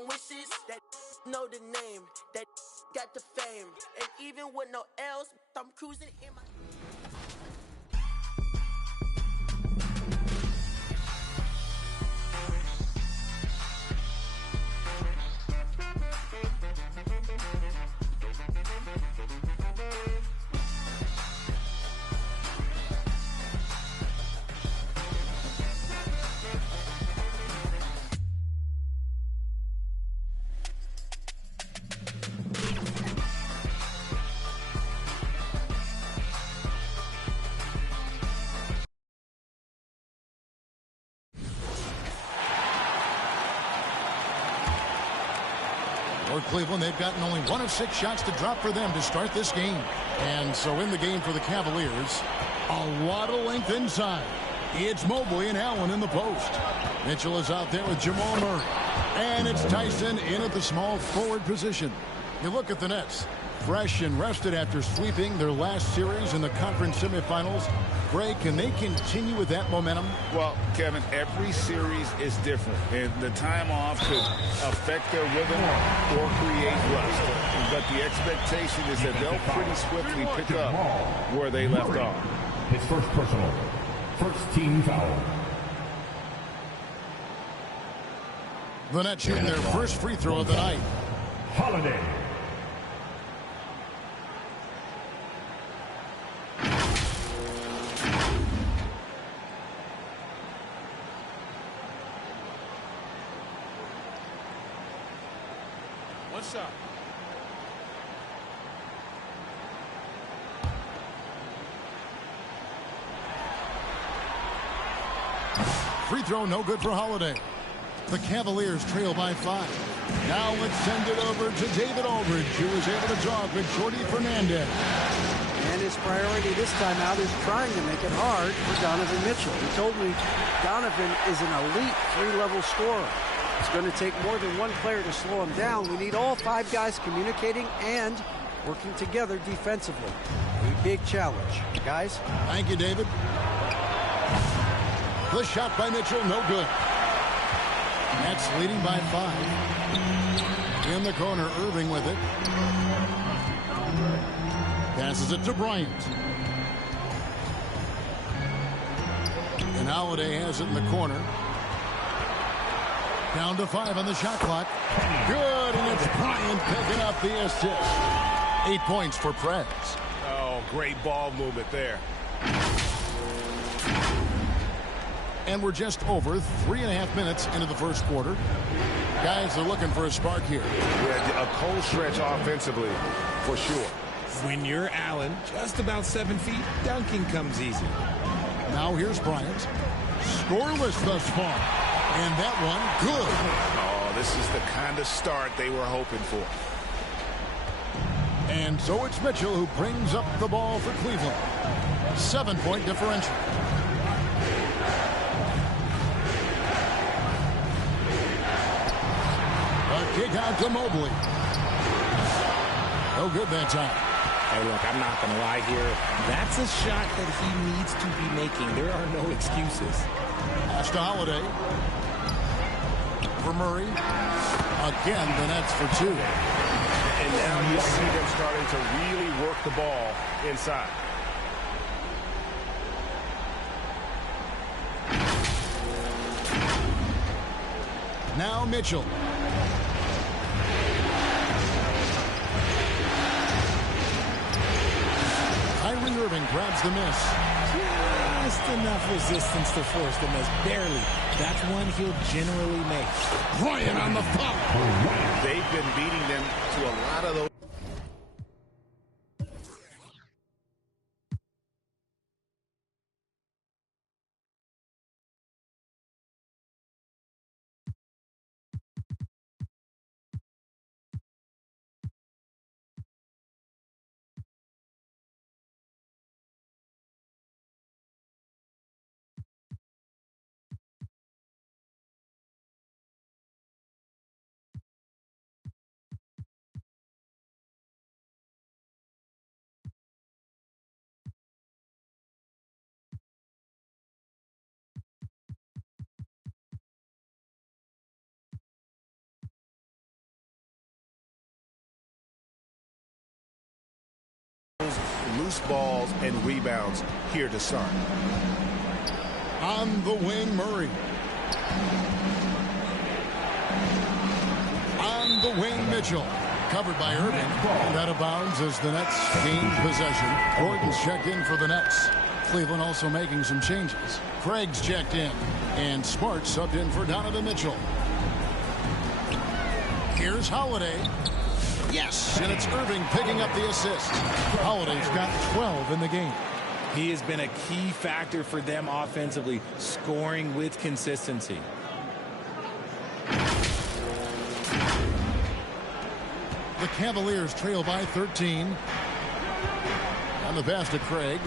some wishes that know the name, that got the fame. And even with no L's, I'm cruising in my... For Cleveland, they've gotten only 1 of 6 shots to drop for them to start this game. And so in the game for the Cavaliers, a lot of length inside. It's Mobley and Allen in the post. Mitchell is out there with Jamal Murray. And it's Tyson in at the small forward position. You look at the Nets, fresh and rested after sweeping their last series in the conference semifinals. Greg, can they continue with that momentum? Well, Kevin, every series is different, and the time off could affect their rhythm or create rust. But the expectation is that they'll pretty swiftly pick up where they left off. His first personal. First team foul. The Nets shooting their first free throw of the night. Holiday. One shot. Free throw no good for Holiday. The Cavaliers trail by 5. Now let's send it over to David Aldridge, who was able to talk with Jordy Fernandez. And his priority this time out is trying to make it hard for Donovan Mitchell. He told me Donovan is an elite 3-level scorer. It's going to take more than one player to slow him down. We need all 5 guys communicating and working together defensively. A big challenge. Guys? Thank you, David. The shot by Mitchell, no good. Nets leading by 5. In the corner, Irving with it. Passes it to Bryant. And Holiday has it in the corner. Down to 5 on the shot clock. Good, and it's Bryant picking up the assist. 8 points for Prez. Oh, great ball movement there. And we're just over 3.5 minutes into the first quarter. Guys are looking for a spark here. Yeah, a cold stretch offensively, for sure. When you're Allen, just about 7 feet, dunking comes easy. Now here's Bryant. Scoreless thus far. And that one, good. Oh, this is the kind of start they were hoping for. And so it's Mitchell who brings up the ball for Cleveland. 7-point differential. A kick out to Mobley. No good that time. Hey, look, I'm not going to lie here. That's a shot that he needs to be making. There are no excuses. Pass to Holiday. For Murray. Again, the Nets for 2. And now you see them starting to really work the ball inside. Now Mitchell. Kyrie Irving grabs the miss. Just enough resistance to force the miss. Barely. That's one he'll generally make. Bryant on the foul. They've been beating them to a lot of those. loose balls and rebounds here to start. On the wing, Murray. On the wing, Mitchell. Covered by Irving. And out of bounds as the Nets gain possession. Gordon's checked in for the Nets. Cleveland also making some changes. Craig's checked in. And Smart subbed in for Donovan Mitchell. Here's Holiday. Yes, and it's Irving picking up the assist. Holiday's got 12 in the game. He has been a key factor for them offensively, scoring with consistency. The Cavaliers trail by 13. On the pass to Craig.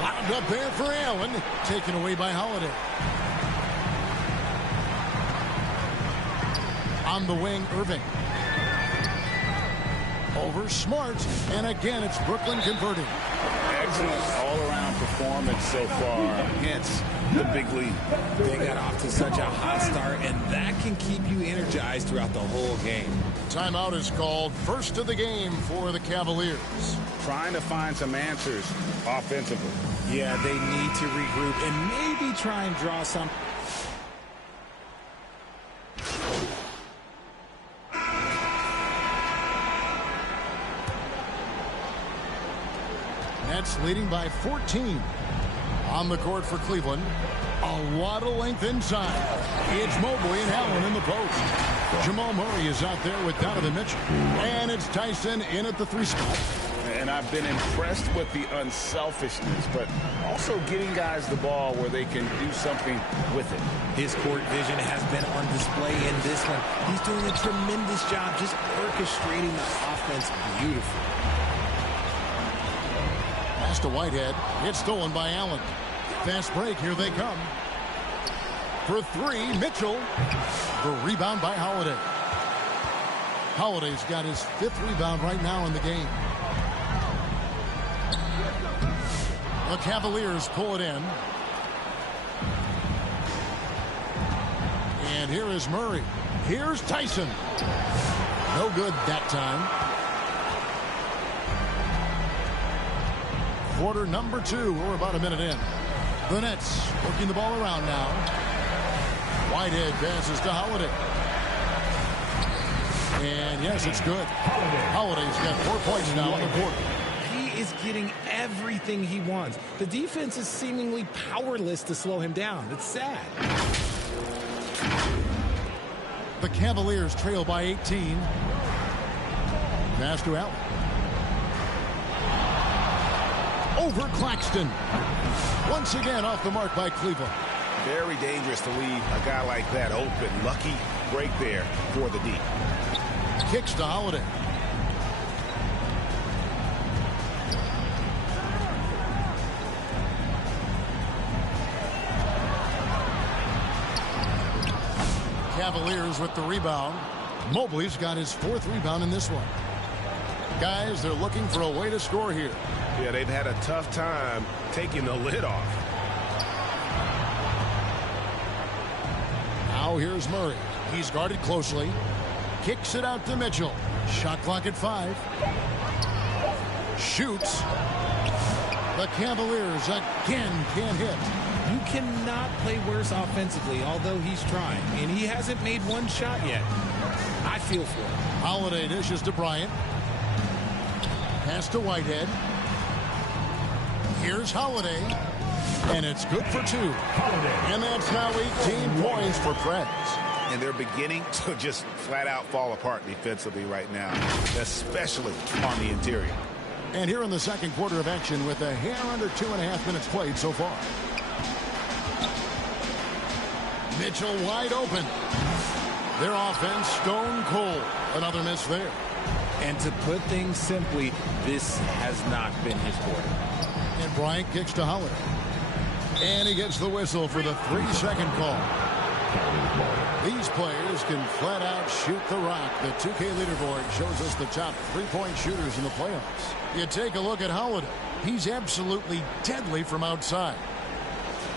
Wound up there for Allen. Taken away by Holiday. On the wing, Irving. Over Smart. And again, it's Brooklyn converting. Excellent all-around performance so far against the big lead. They got off to such a hot start, and that can keep you energized throughout the whole game. Timeout is called. First of the game for the Cavaliers. Trying to find some answers offensively. Yeah, they need to regroup and maybe try and draw some. Nets leading by 14. On the court for Cleveland. A lot of length inside. It's Mobley and Allen in the post. Jamal Murray is out there with Donovan Mitchell. And it's Tyson in at the 3 spot. And I've been impressed with the unselfishness, but also getting guys the ball where they can do something with it. His court vision has been on display in this one. He's doing a tremendous job just orchestrating the offense beautifully. Pass to Whitehead. It's stolen by Allen. Fast break. Here they come. For 3, Mitchell. The rebound by Holiday. Holiday's got his 5th rebound right now in the game. The Cavaliers pull it in. And here is Murray. Here's Tyson. No good that time. Quarter number 2. We're about a minute in. The Nets working the ball around now. Whitehead passes to Holiday. And yes, it's good. Holiday's got 4 points now in the quarter. He is getting everything he wants. The defense is seemingly powerless to slow him down. It's sad. The Cavaliers trail by 18. Pass to Allen. Over Claxton. Once again off the mark by Cleveland. Very dangerous to leave a guy like that open. Lucky break there for the D. Kicks to Holiday. Cavaliers with the rebound. Mobley's got his 4th rebound in this one. Guys, they're looking for a way to score here. Yeah, they've had a tough time taking the lid off. Now here's Murray. He's guarded closely. Kicks it out to Mitchell. Shot clock at 5. Shoots. The Cavaliers again can't hit. You cannot play worse offensively, although he's trying. And he hasn't made one shot yet. I feel for him. Holiday dishes to Bryant. Pass to Whitehead. Here's Holiday. And it's good for 2. And that's now 18 points for Preds. And they're beginning to just flat out fall apart defensively right now, especially on the interior. And here in the second quarter of action with a hair under 2.5 minutes played so far. Mitchell wide open. Their offense stone cold. Another miss there. And to put things simply, this has not been his quarter. And Bryant kicks to Holiday. And he gets the whistle for the 3-second call. These players can flat out shoot the rock. The 2K leaderboard shows us the top 3-point shooters in the playoffs. You take a look at Holiday. He's absolutely deadly from outside.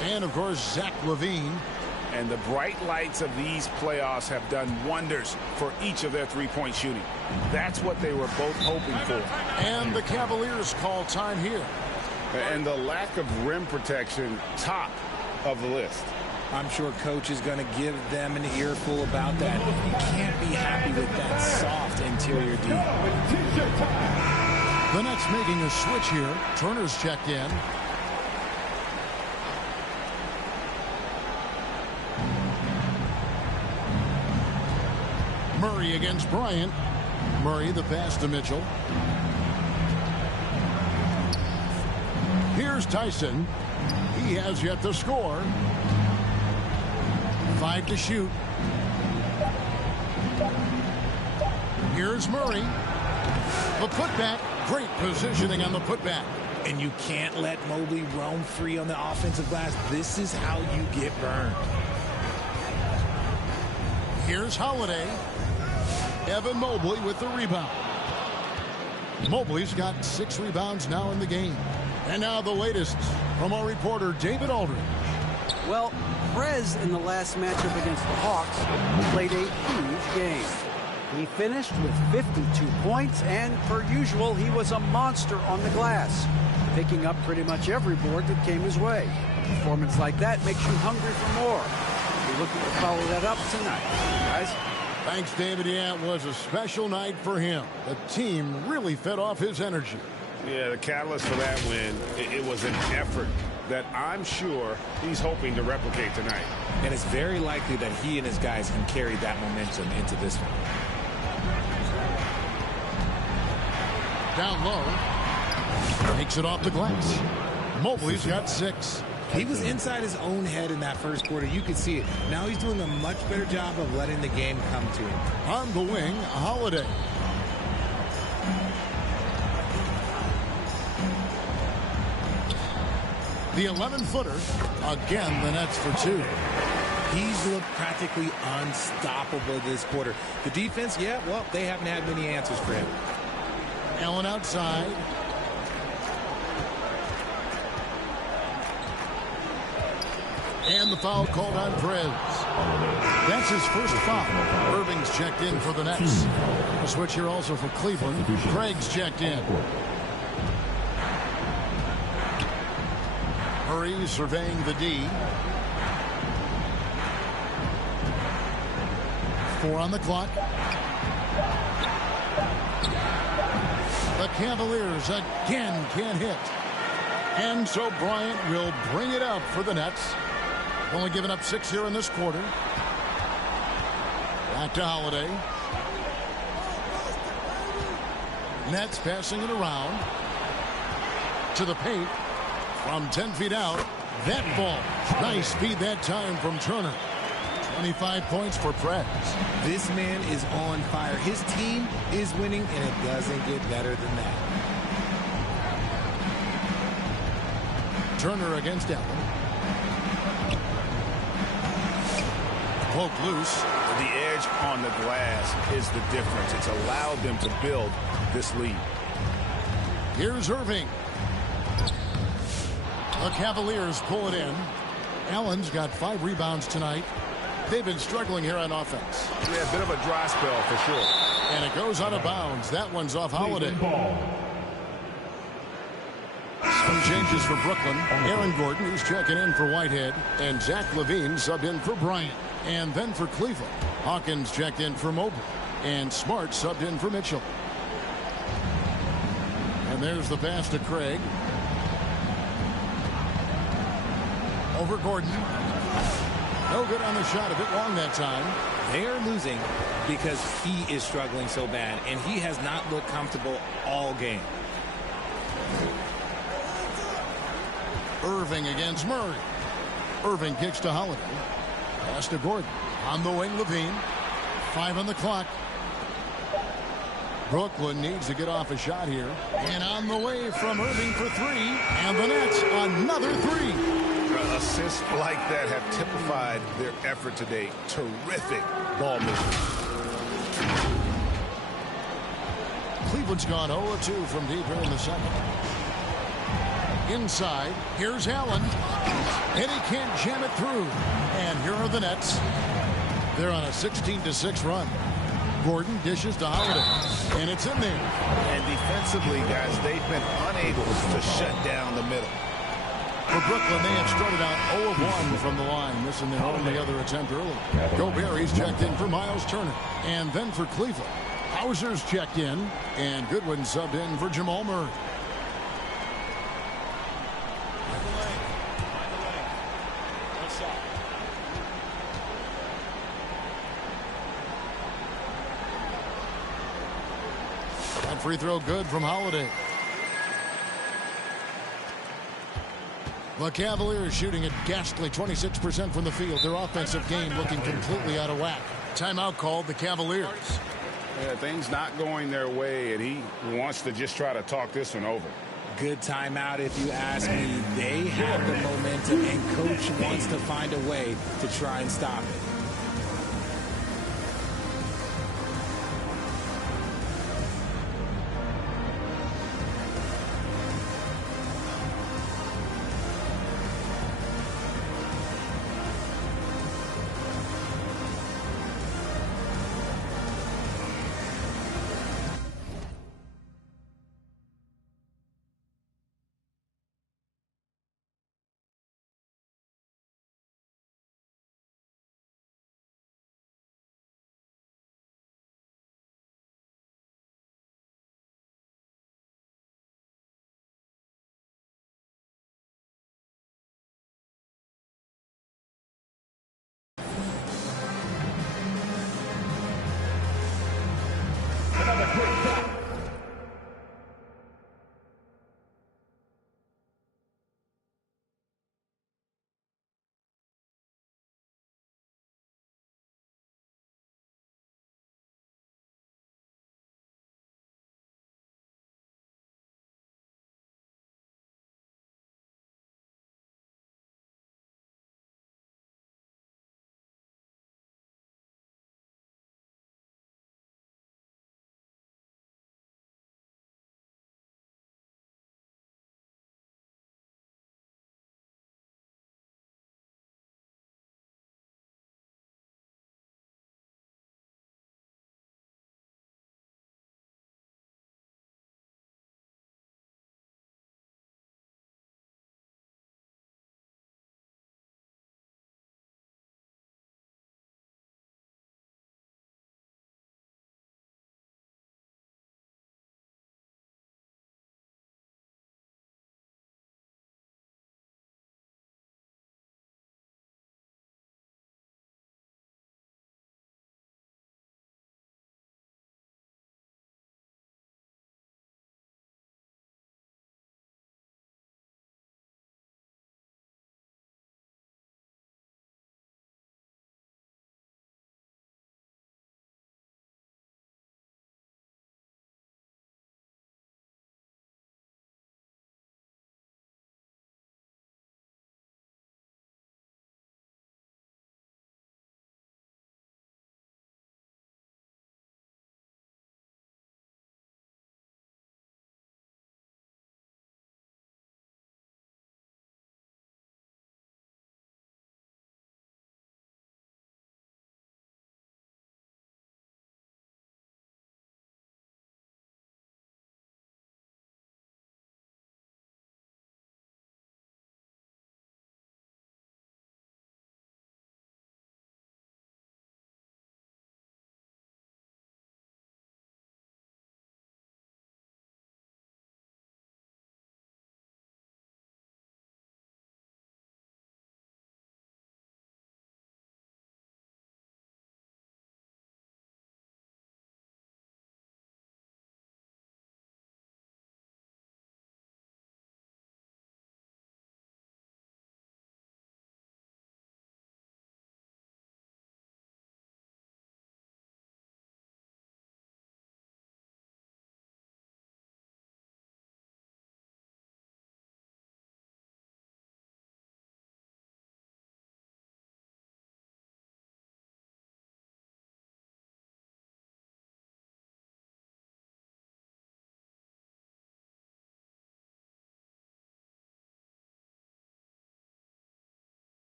And, of course, Zach LaVine. And the bright lights of these playoffs have done wonders for each of their three-point shooting. That's what they were both hoping for. And the Cavaliers call time here. And the lack of rim protection, top of the list. I'm sure Coach is going to give them an earful about that. You can't be happy with that soft interior D. The Nets making a switch here. Turner's checked in. Murray against Bryant. Murray the pass to Mitchell. Here's Tyson. He has yet to score. 5 to shoot. Here's Murray. The putback. Great positioning on the putback. And you can't let Mobley roam free on the offensive glass. This is how you get burned. Here's Holiday. Evan Mobley with the rebound. Mobley's got 6 rebounds now in the game. And now the latest from our reporter, David Aldridge. Well, Prez in the last matchup against the Hawks played a huge game. He finished with 52 points, and per usual, he was a monster on the glass, picking up pretty much every board that came his way. A performance like that makes you hungry for more. We're looking to follow that up tonight, guys. Thanks, David. Yeah, it was a special night for him. The team really fed off his energy. Yeah, the catalyst for that win, it was an effort that I'm sure he's hoping to replicate tonight. And it's very likely that he and his guys can carry that momentum into this one. Down low. Takes it off the glass. Mobley's got 6. He was inside his own head in that first quarter. You could see it. Now he's doing a much better job of letting the game come to him. On the wing, Holiday. The 11-footer. Again, the Nets for 2. He's looked practically unstoppable this quarter. The defense, yeah, well, they haven't had many answers for him. Allen outside. And the foul called on Prez. That's his first foul. Irving's checked in for the Nets. A switch here also for Cleveland. Craig's checked in. Murray surveying the D. 4 on the clock. The Cavaliers again can't hit. And so Bryant will bring it up for the Nets. Only giving up 6 here in this quarter. Back to Holiday. Nets passing it around. To the paint. From 10 feet out. That ball. Nice speed that time from Turner. 25 points for Prez. This man is on fire. His team is winning, and it doesn't get better than that. Turner against Allen. Poke loose. The edge on the glass is the difference. It's allowed them to build this lead. Here's Irving. The Cavaliers pull it in. Allen's got 5 rebounds tonight. They've been struggling here on offense. Yeah, a bit of a dry spell for sure. And it goes out of bounds. That one's off Holiday. Some changes for Brooklyn. Aaron Gordon, who's checking in for Whitehead. And Zach LaVine subbed in for Bryant. And then for Cleveland, Hawkins checked in for Mobley. And Smart subbed in for Mitchell. And there's the pass to Craig. Over Gordon. No good on the shot. A bit long that time. They are losing because he is struggling so bad, and he has not looked comfortable all game. Irving against Murray. Irving kicks to Holiday. Pass to Gordon. On the wing, LaVine. 5 on the clock. Brooklyn needs to get off a shot here. And on the way from Irving for 3. And the Nets, another 3. Assists like that have typified their effort today. Terrific ball movement. Cleveland's gone 0-2 from deep here in the second. Inside, here's Allen. And he can't jam it through. And here are the Nets. They're on a 16-6 run. Gordon dishes to Holiday. And it's in there. And defensively, guys, they've been unable to shut down the middle. For Brooklyn, they have started out 0-1 from the line, missing their only other attempt early. Gobert checked in for Miles Turner. And then for Cleveland, Hauser's checked in. And Goodwin subbed in for Jamal Murray. That free throw good from Holiday. The Cavaliers shooting a ghastly 26% from the field. Their offensive game looking completely out of whack. Timeout called the Cavaliers. Yeah, things not going their way, and he wants to just try to talk this one over. Good timeout if you ask me. They have the momentum, and Coach wants to find a way to try and stop it.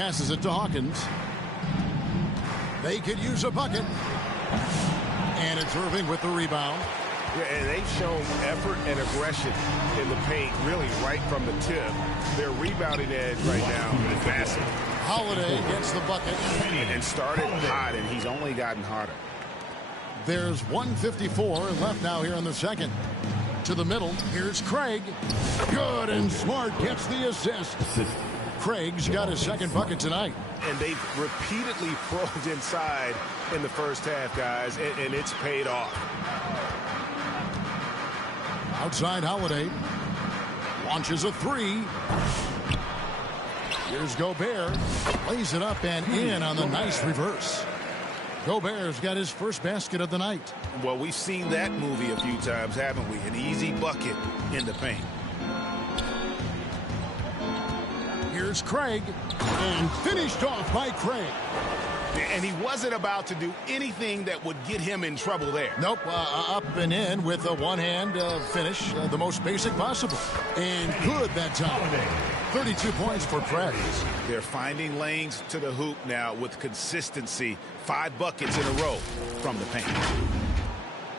passes it to Hawkins. They could use a bucket. And it's Irving with the rebound. Yeah, and they've shown effort and aggression in the paint, really right from the tip. Their rebounding edge right now is massive. Holiday gets the bucket. And started hot, and he's only gotten hotter. There's 1:54 left now here in the second. To the middle, here's Craig. Good, and Smart gets the assist. Craig's got his second bucket tonight. And they've repeatedly probed inside in the first half, guys, and it's paid off. Outside Holiday. Launches a three. Here's Gobert. Lays it up and in on the nice reverse. Gobert's got his first basket of the night. Well, we've seen that movie a few times, haven't we? An easy bucket in the paint. Here's Craig. And finished off by Craig. And he wasn't about to do anything that would get him in trouble there. Nope, up and in with a one-hand finish, the most basic possible. And good that time. 32 points for Craig. They're finding lanes to the hoop now with consistency. 5 buckets in a row from the paint.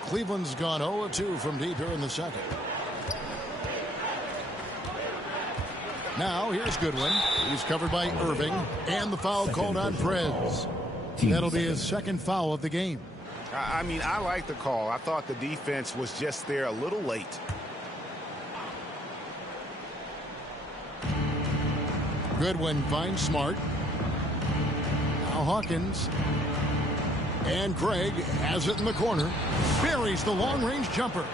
Cleveland's gone 0-2 from deep here in the second. Now, here's Goodwin. He's covered by Irving. And the foul called on Prez. That'll be his second foul of the game. I mean, I like the call. I thought the defense was just there a little late. Goodwin finds Smart. Now Hawkins. And Craig has it in the corner. Buries the long-range jumper.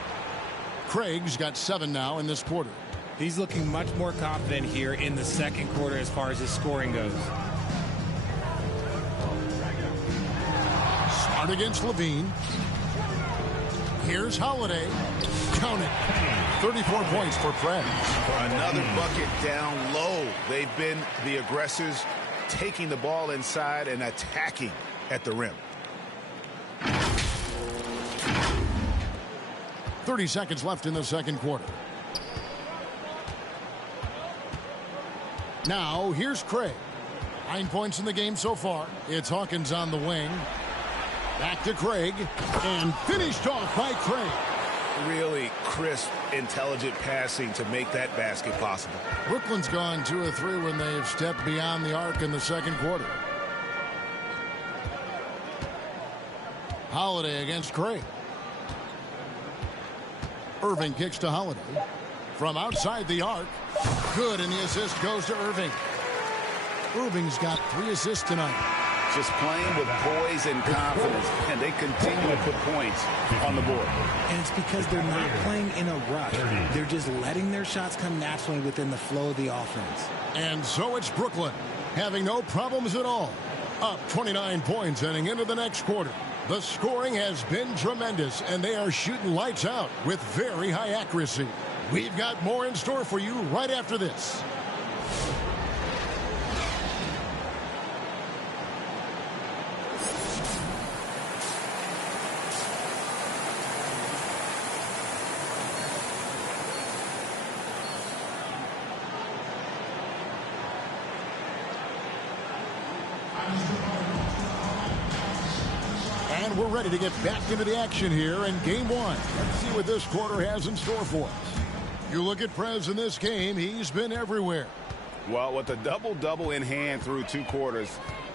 Craig's got 7 now in this quarter. He's looking much more confident here in the second quarter as far as his scoring goes. Smart against Levine. Here's Holiday. Count it. 34 points for Prez. Another bucket down low. They've been the aggressors, taking the ball inside and attacking at the rim. 30 seconds left in the second quarter. Now, here's Craig. 9 points in the game so far. It's Hawkins on the wing. Back to Craig. And finished off by Craig. Really crisp, intelligent passing to make that basket possible. Brooklyn's gone 2 of 3 when they've stepped beyond the arc in the second quarter. Holiday against Craig. Irving kicks to Holiday. From outside the arc. Good, and the assist goes to Irving. Irving's got 3 assists tonight. Just playing with poise and confidence, and they continue to put points on the board. And it's because they're not playing in a rush. They're just letting their shots come naturally within the flow of the offense. And so it's Brooklyn, having no problems at all. Up 29 points heading into the next quarter. The scoring has been tremendous, and they are shooting lights out with very high accuracy. We've got more in store for you right after this. And we're ready to get back into the action here in Game 1. Let's see what this quarter has in store for us. You look at Prez in this game, he's been everywhere. Well, with a double-double in hand through 2 quarters,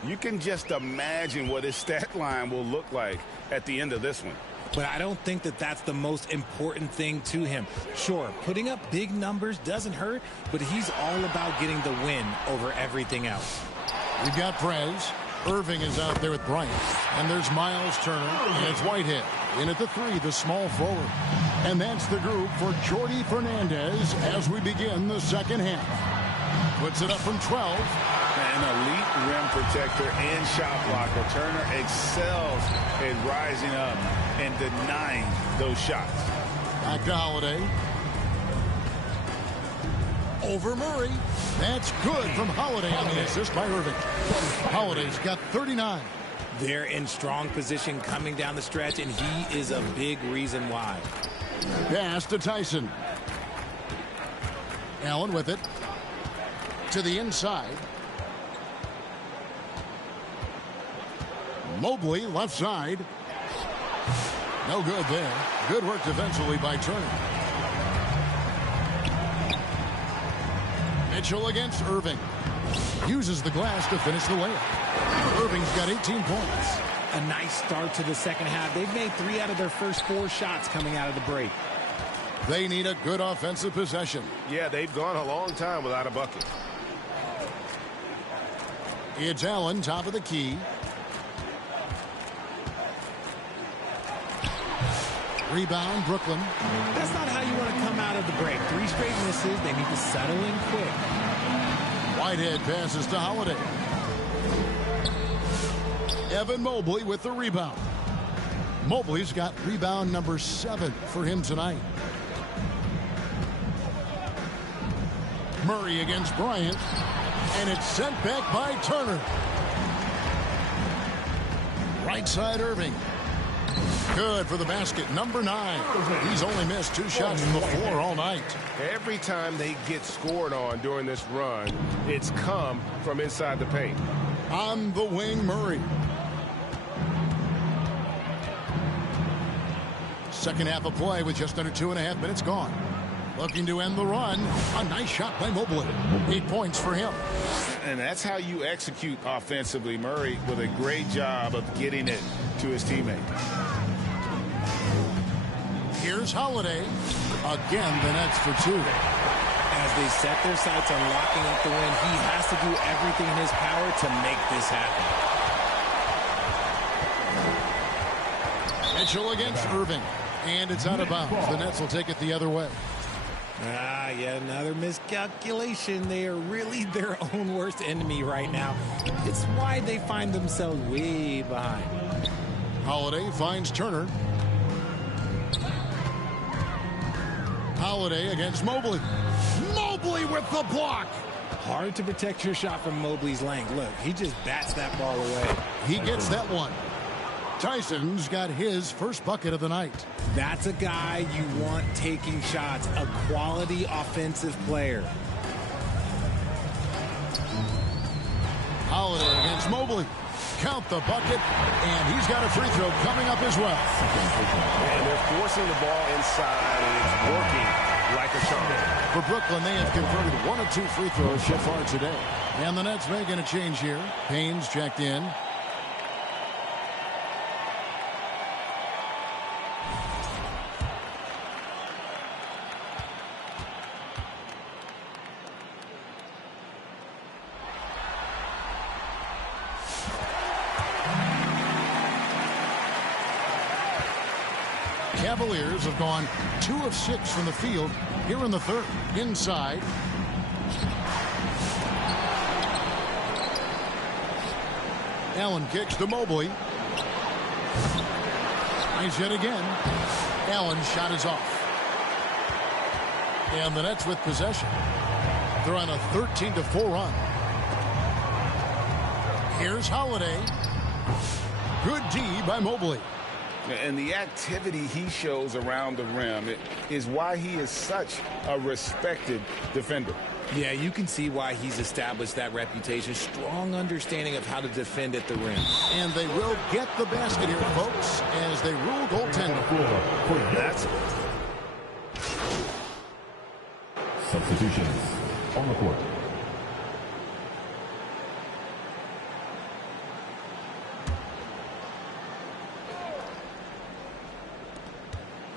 you can just imagine what his stat line will look like at the end of this one. But I don't think that that's the most important thing to him. Sure, putting up big numbers doesn't hurt, but he's all about getting the win over everything else. We've got Prez. Irving is out there with Bryant. And there's Miles Turner, and it's Whitehead. In at the 3, the small forward. And that's the group for Jordi Fernandez as we begin the second half. Puts it up from 12. An elite rim protector and shot blocker. Turner excels in rising up and denying those shots. Back to Holiday. Over Murray. That's good from Holiday on the assist by Irving. Holiday's got 39. They're in strong position coming down the stretch, and he is a big reason why. Pass to Tyson. Allen with it. To the inside. Mobley, left side. No good there. Good work defensively by Turner. Mitchell against Irving. Uses the glass to finish the layup. Irving's got 18 points. A nice start to the second half. They've made 3 out of their first 4 shots coming out of the break. They need a good offensive possession. Yeah, they've gone a long time without a bucket. It's Allen, top of the key. Rebound, Brooklyn. That's not how you want to come out of the break. 3 straight misses. They need to settle in quick. Whitehead passes to Holiday. Evan Mobley with the rebound. Mobley's got rebound number 7 for him tonight. Murray against Bryant. And it's sent back by Turner. Right side Irving. Good for the basket, number 9. He's only missed 2 shots from the floor all night. Every time they get scored on during this run, it's come from inside the paint. On the wing, Murray. Second half of play with just under 2.5 minutes gone. Looking to end the run. A nice shot by Mobley. 8 points for him. And that's how you execute offensively. Murray with a great job of getting it to his teammate. Here's Holiday. Again, the Nets for 2. As they set their sights on locking up the win, he has to do everything in his power to make this happen. Mitchell against Irving. And it's out of bounds. The Nets will take it the other way. Yet another miscalculation. They are really their own worst enemy right now. It's why they find themselves way behind. Holiday finds Turner. Holiday against Mobley. Mobley with the block. Hard to protect your shot from Mobley's length. Look, he just bats that ball away. He gets that one. Tyson's got his first bucket of the night. That's a guy you want taking shots, a quality offensive player. Holiday against Mobley. Count the bucket, and he's got a free throw coming up as well. And they're forcing the ball inside, and it's working like a charm. For Brooklyn, they have converted 1 of 2 free throws so far today. And the Nets making a change here. Payne's checked in. Cavaliers have gone 2 of 6 from the field here in the third. Inside. Allen kicks to Mobley. Nice hit again. Allen's shot is off. And the Nets with possession. They're on a 13-4 run. Here's Holiday. Good D by Mobley. And the activity he shows around the rim is why he is such a respected defender. Yeah, you can see why he's established that reputation. Strong understanding of how to defend at the rim. And they will get the basket here, folks, as they rule goaltending. That's substitutions on the court.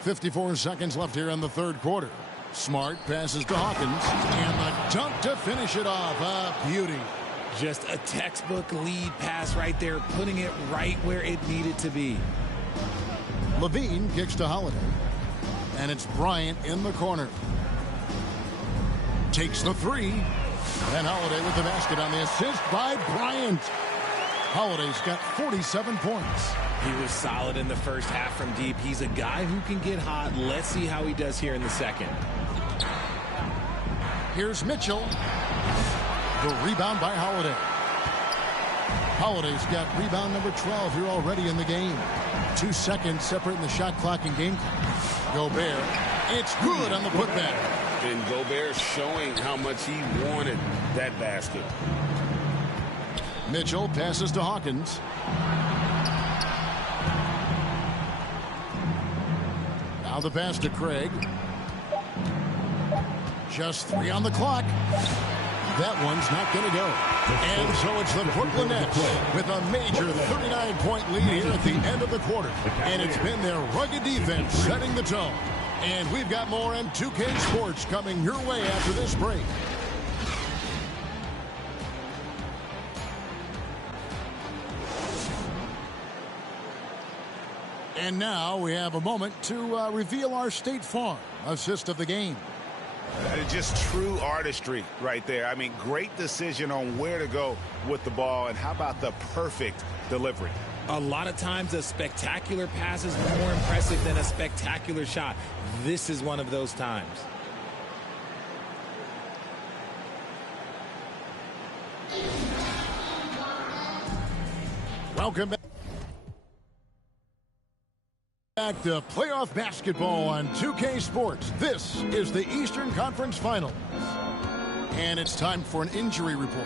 .54 seconds left here in the third quarter. Smart passes to Hawkins. And the dunk to finish it off. A beauty. Just a textbook lead pass right there, putting it right where it needed to be. Levine kicks to Holiday. And it's Bryant in the corner. Takes the 3. And Holiday with the basket on the assist by Bryant. Holiday's got 47 points. He was solid in the first half from deep. He's a guy who can get hot. Let's see how he does here in the second. Here's Mitchell. The rebound by Holiday. Holiday's got rebound number 12 here already in the game. 2 seconds separating the shot clock and game clock. Gobert. It's good on the putback. And Gobert showing how much he wanted that basket. Mitchell passes to Hawkins. Now the pass to Craig. Just 3 on the clock. That one's not going to go. And so it's the Brooklyn Nets with a major 39-point lead here at the end of the quarter. And it's been their rugged defense setting the tone. And we've got more on 2K Sports coming your way after this break. And now we have a moment to reveal our State Farm assist of the game. Just true artistry right there. I mean, great decision on where to go with the ball, and how about the perfect delivery? A lot of times a spectacular pass is more impressive than a spectacular shot. This is one of those times. Welcome back to playoff basketball on 2K Sports. This is the Eastern Conference Finals. And it's time for an injury report.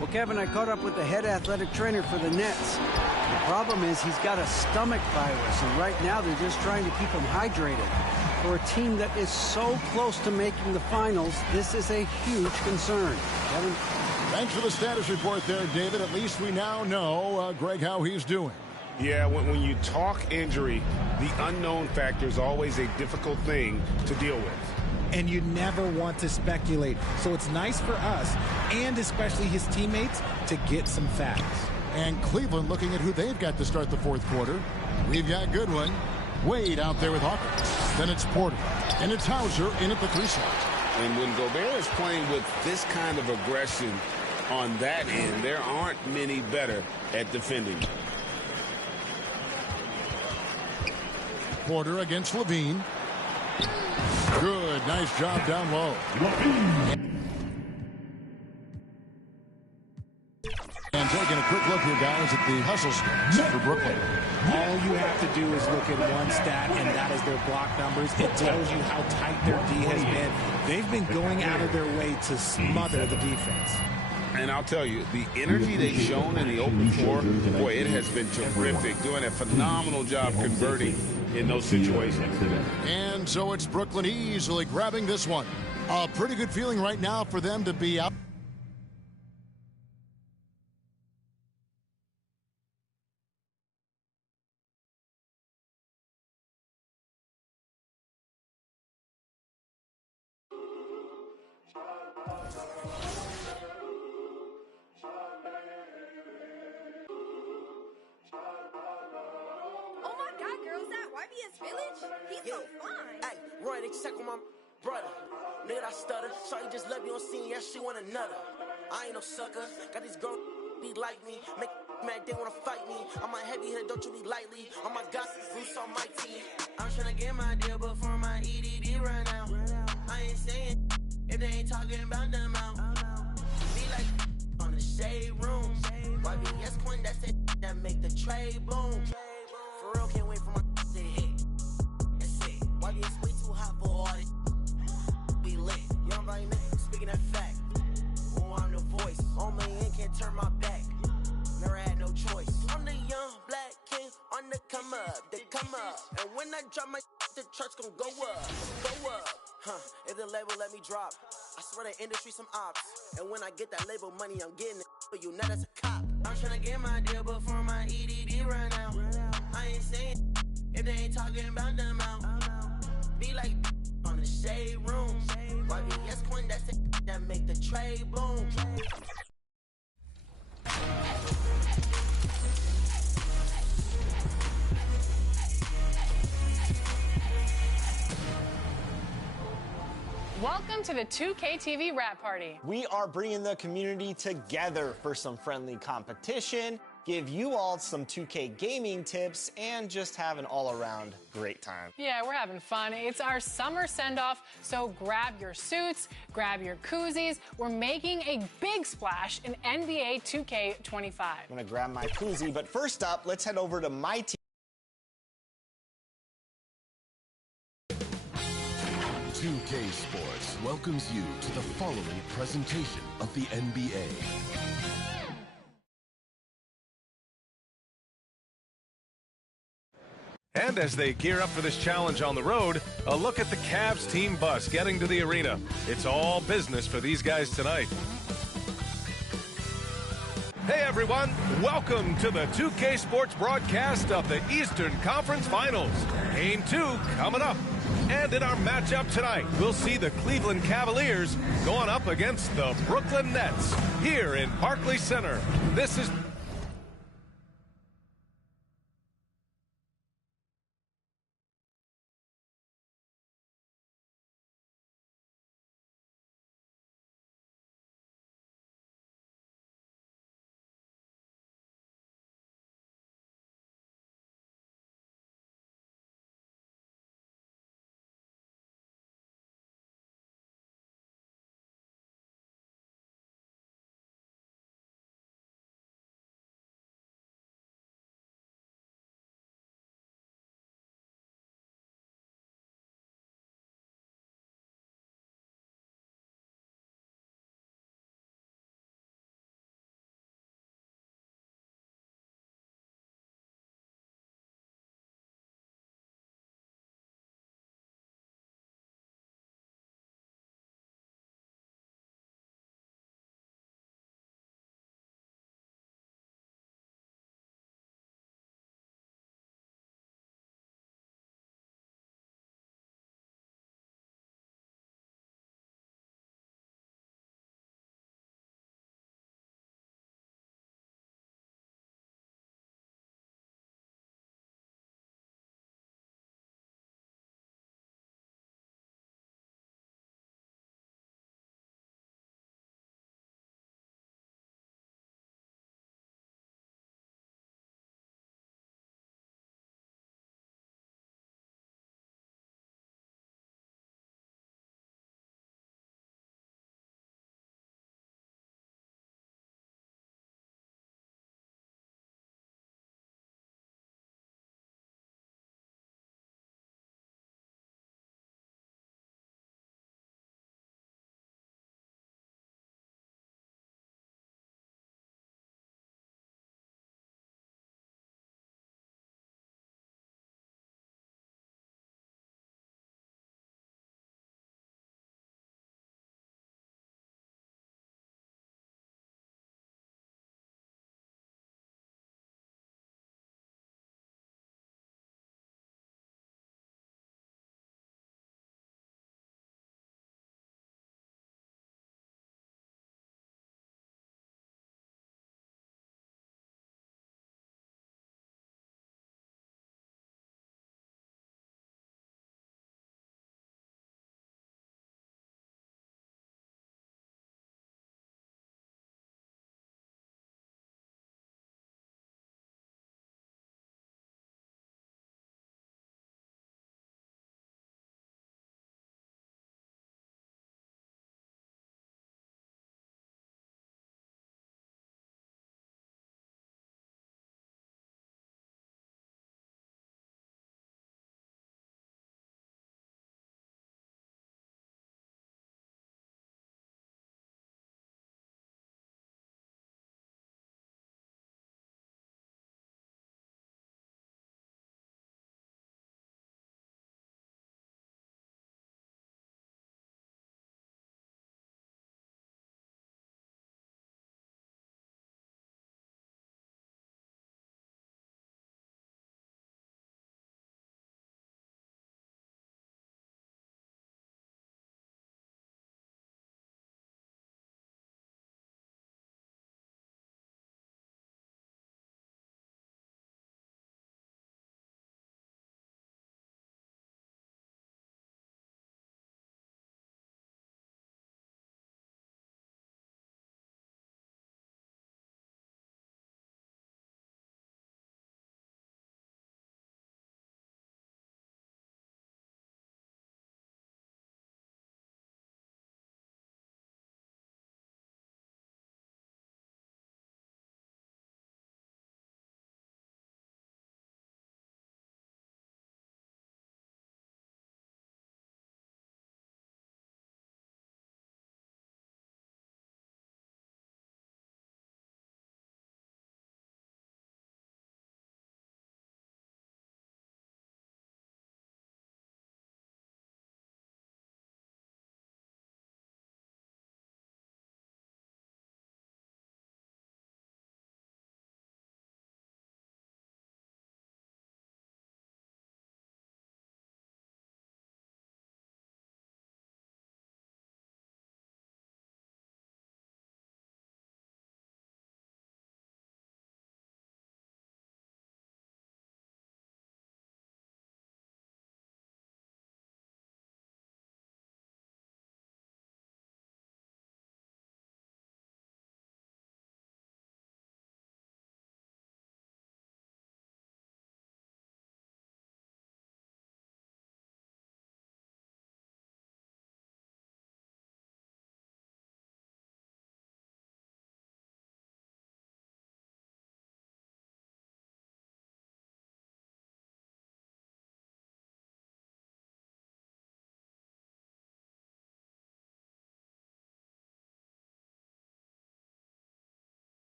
Well, Kevin, I caught up with the head athletic trainer for the Nets. The problem is he's got a stomach virus, and right now they're just trying to keep him hydrated. For a team that is so close to making the finals, this is a huge concern. Kevin? Thanks for the status report there, David. At least we now know, Greg, how he's doing. Yeah, when you talk injury, the unknown factor is always a difficult thing to deal with. And you never want to speculate. So it's nice for us, and especially his teammates, to get some facts. And Cleveland looking at who they've got to start the fourth quarter. We've got Goodwin. Wade out there with Hawkins. Then it's Porter. And it's Hauser in at the 3 slot. And when Gobert is playing with this kind of aggression on that end, there aren't many better at defending. Porter against Levine. Good, nice job down low. And taking a quick look here, guys, at the hustle stats for Brooklyn. All you have to do is look at one stat, and that is their block numbers. It tells you how tight their D has been. They've been going out of their way to smother the defense. And I'll tell you, the energy they've shown in the open floor, boy, it has been terrific. Doing a phenomenal job converting in those situations. And so it's Brooklyn easily grabbing this one. A pretty good feeling right now for them to be out. He's so fine. Hey, run and check on my brother. Nigga, I stutter. Shawty just let me on scene. Yeah, she want another. I ain't no sucker. Got these girls be like me. Make mad, they wanna fight me. I'm a heavy hitter, don't you be lightly. On my gossip, Zeus on my team. I'm tryna get my deal, but for my EDD right now. I ain't saying if they ain't talking about them out. Be like on the shade room. YBS coin, that's it. That make the trade boom. For real, can't wait for my to hit. YBS way too hot for all this. Be lit. Young body nigga speaking that fact. Oh, I'm the voice. On my end, can't turn my back. Never had no choice. I'm the young black king on the come up. They come up. And when I drop my the charts gon' go up. Go up. If the label let me drop, I swear the industry some ops. And when I get that label money, I'm getting it for you, not as a cop. I'm tryna get my deal, but for my EDD right now. I ain't saying if they ain't talking about them out. Be like on the shade room. YBS coin, that's it. That make the trade boom. Welcome to the 2K TV Rap Party. We are bringing the community together for some friendly competition, give you all some 2K gaming tips, and just have an all-around great time. Yeah, we're having fun. It's our summer send-off, so grab your suits, grab your koozies. We're making a big splash in NBA 2K25. I'm gonna grab my koozie, but first up, let's head over to my team. 2K Sports welcomes you to the following presentation of the NBA. And as they gear up for this challenge on the road, a look at the Cavs team bus getting to the arena. It's all business for these guys tonight. Hey everyone, welcome to the 2K Sports broadcast of the Eastern Conference Finals. Game 2 coming up. And in our matchup tonight, we'll see the Cleveland Cavaliers going up against the Brooklyn Nets here in Barclays Center. This is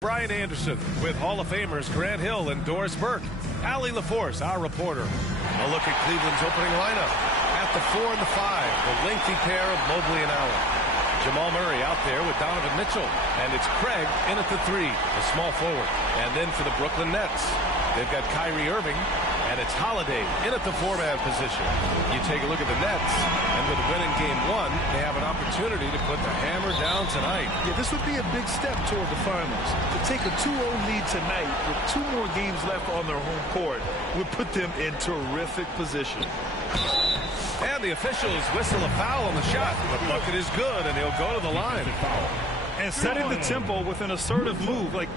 Brian Anderson with Hall of Famers Grant Hill and Doris Burke. Allie LaForce, our reporter. A look at Cleveland's opening lineup. At the 4 and the 5, the lengthy pair of Mobley and Allen. Jamal Murray out there with Donovan Mitchell. And it's Craig in at the 3, the small forward. And then for the Brooklyn Nets, they've got Kyrie Irving. And it's Holiday in at the 4-man position. You take a look at the Nets, and with winning game 1, they have an opportunity to put the hammer down tonight. Yeah, this would be a big step toward the finals. To take a 2-0 lead tonight with 2 more games left on their home court would put them in terrific position. And the officials whistle a foul on the shot. The bucket is good, and he'll go to the line. And setting the tempo with an assertive move. Like,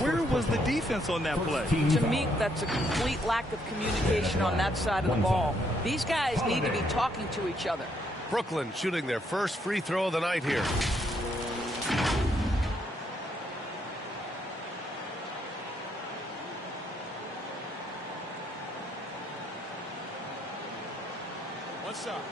where was the defense on that play? To me, that's a complete lack of communication on that side of the ball. These guys need to be talking to each other. Brooklyn shooting their first free throw of the night here. What's up?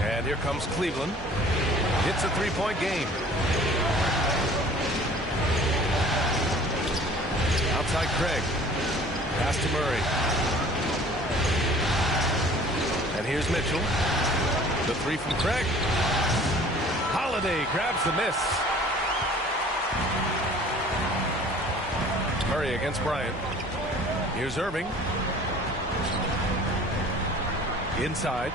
And here comes Cleveland. It's a 3-point game. Outside Craig. Pass to Murray. And here's Mitchell. The 3 from Craig. Holiday grabs the miss. Murray against Bryant. Here's Irving. Inside.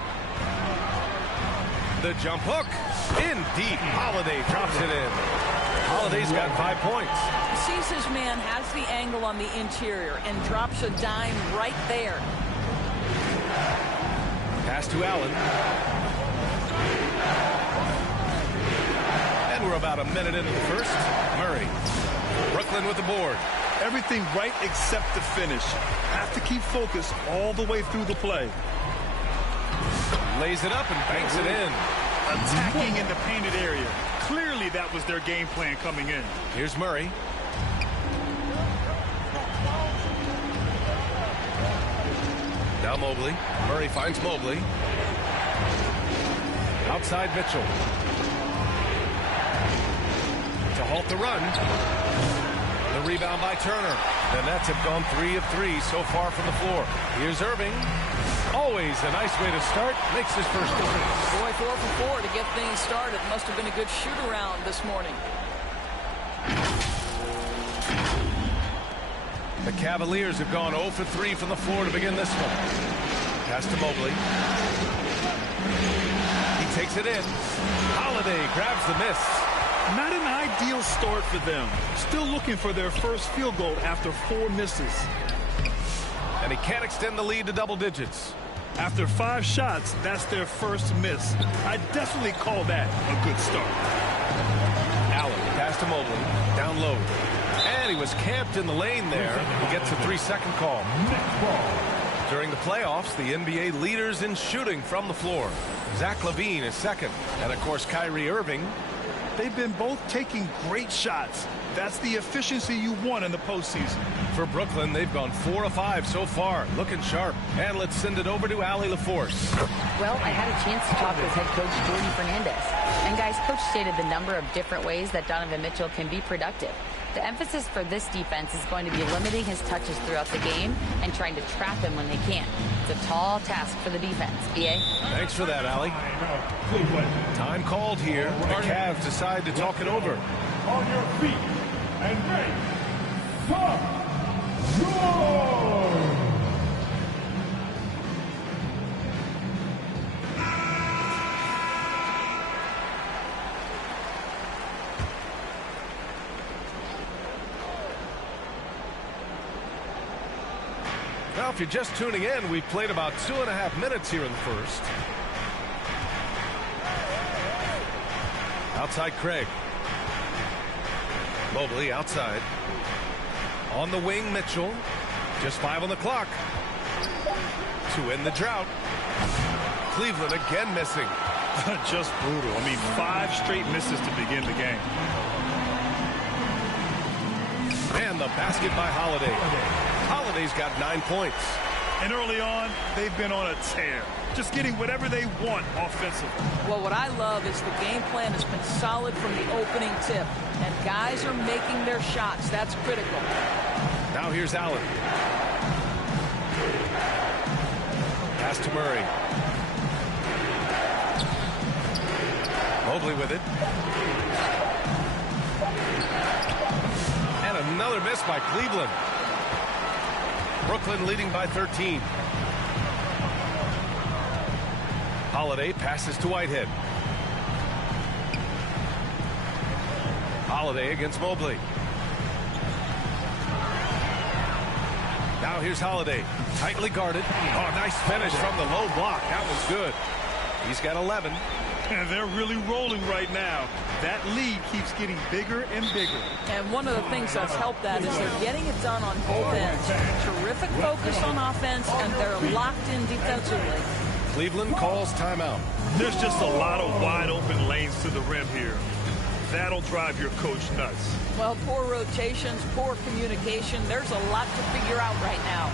The jump hook. In deep. Holiday drops it in. Holiday's got 5 points. He sees his man has the angle on the interior and drops a dime right there. Pass to Allen. And we're about a minute into the first. Murray. Brooklyn with the board. Everything right except the finish. Have to keep focused all the way through the play. Lays it up and banks it in. Attacking in the painted area. Clearly that was their game plan coming in. Here's Murray. Now Mobley. Murray finds Mobley. Outside Mitchell. To halt the run. The rebound by Turner. The Nets have gone 3 of 3 so far from the floor. Here's Irving. Always a nice way to start. Makes his first difference. Boy, 4 for 4 to get things started. Must have been a good shoot-around this morning. The Cavaliers have gone 0 for 3 from the floor to begin this one. Pass to Mobley. He takes it in. Holiday grabs the miss. Not an ideal start for them. Still looking for their first field goal after 4 misses. And he can't extend the lead to double digits. After 5 shots, that's their first miss. I definitely call that a good start. Allen pass to Mobley. Down low. And he was camped in the lane there. He gets a 3-second call. During the playoffs, the NBA leaders in shooting from the floor. Zach LaVine is second. And, of course, Kyrie Irving. They've been both taking great shots. That's the efficiency you want in the postseason. For Brooklyn, they've gone 4 of 5 so far. Looking sharp. And let's send it over to Allie LaForce. Well, I had a chance to talk with head coach Jordan Fernandez. And, guys, coach stated the number of different ways that Donovan Mitchell can be productive. The emphasis for this defense is going to be limiting his touches throughout the game and trying to trap him when they can. It's a tall task for the defense. EA? Thanks for that, Allie. Time called here. The Cavs decide to talk it over. On your feet and make some noise! Now, if you're just tuning in, we've played about 2.5 minutes here in the first. Outside Craig. Mobley outside. On the wing, Mitchell. Just 5 on the clock. To end the drought. Cleveland again missing. Just brutal. I mean, 5 straight misses to begin the game. And the basket by Holiday. Holiday's got 9 points. And early on, they've been on a tear. Just getting whatever they want offensively. Well, what I love is the game plan has been solid from the opening tip. And guys are making their shots. That's critical. Now here's Allen. Pass to Murray. Mobley with it. And another miss by Cleveland. Brooklyn leading by 13. Holiday passes to Whitehead. Holiday against Mobley. Now here's Holiday. Tightly guarded. Oh, nice finish from the low block. That was good. He's got 11. And they're really rolling right now. That lead keeps getting bigger and bigger. And one of the things that's helped that is they're getting it done on both ends. Terrific focus on offense, and they're locked in defensively. Cleveland calls timeout. There's just a lot of wide open lanes to the rim here. That'll drive your coach nuts. Well, poor rotations, poor communication. There's a lot to figure out right now.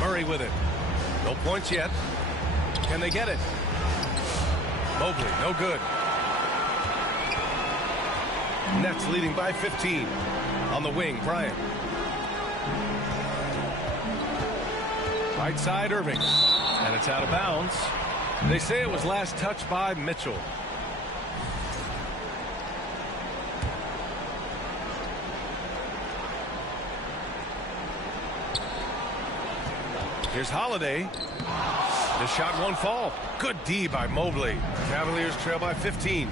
Murray with it. No points yet. Can they get it? Mobley, no good. Nets leading by 15. On the wing, Bryant. Right side, Irving. And it's out of bounds. They say it was last touched by Mitchell. Here's Holiday. The shot won't fall. Good D by Mobley. Cavaliers trail by 15.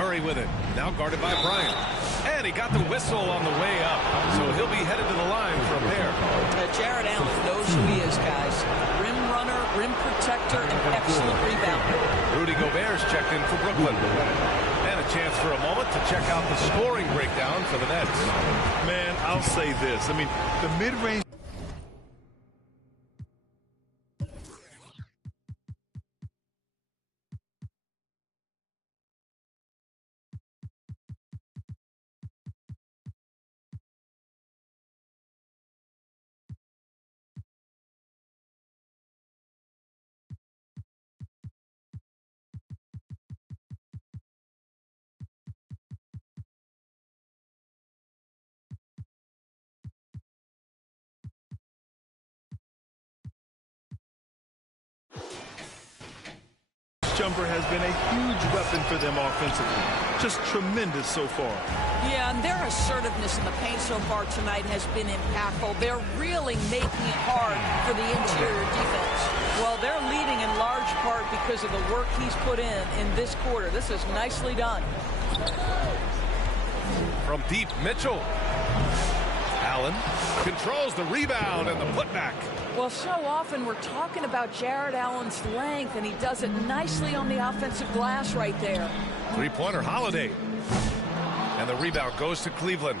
Murray with it. Now guarded by Bryant. And he got the whistle on the way up. So he'll be headed to the line from there. Jared Allen knows who he is, guys. Rim runner, rim protector, and excellent rebounder. Rudy Gobert's checked in for Brooklyn. And a chance for a moment to check out the scoring breakdown for the Nets. Man, I'll say this. I mean, the mid-range. Jumper has been a huge weapon for them offensively. Just tremendous so far. Yeah, and their assertiveness in the paint so far tonight has been impactful. They're really making it hard for the interior defense. Well, they're leading in large part because of the work he's put in this quarter. This is nicely done. From deep, Mitchell. Allen controls the rebound and the putback. Well, so often we're talking about Jared Allen's length, and he does it nicely on the offensive glass right there. Three-pointer Holiday. And And the rebound goes to Cleveland.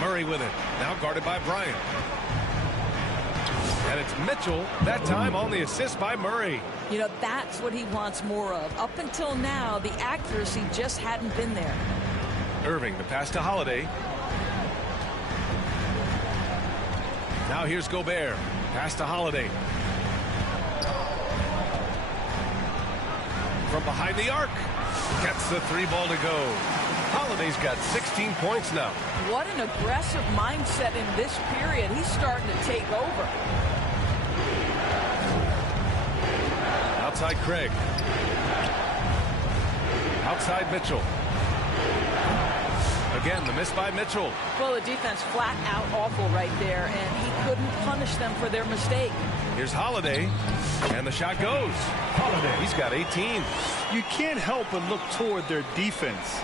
Murray with it. Now guarded by Bryant. And it's Mitchell, that time on the assist by Murray. You know, that's what he wants more of. Up until now, the accuracy just hadn't been there. Irving, the pass to Holiday. Now here's Gobert. Pass to Holiday. From behind the arc. Gets the 3 ball to go. Holiday's got 16 points now. What an aggressive mindset in this period. He's starting to take over. Outside Craig. Outside Mitchell. Again, the miss by Mitchell. Well, the defense flat out awful right there, and he couldn't punish them for their mistake. Here's Holiday, and the shot goes. Holiday, he's got 18. You can't help but look toward their defense.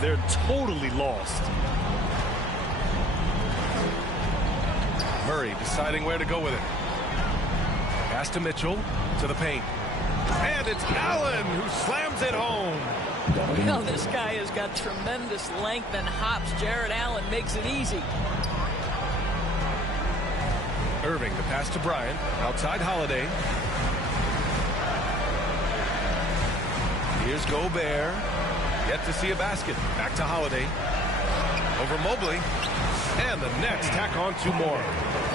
They're totally lost. Murray deciding where to go with it. Pass to Mitchell, to the paint. And it's Allen who slams it home. Well, this guy has got tremendous length and hops. Jared Allen makes it easy. Irving, the pass to Bryant. Outside Holiday. Here's Gobert. Yet to see a basket. Back to Holiday. Over Mobley. And the Nets tack on 2 more.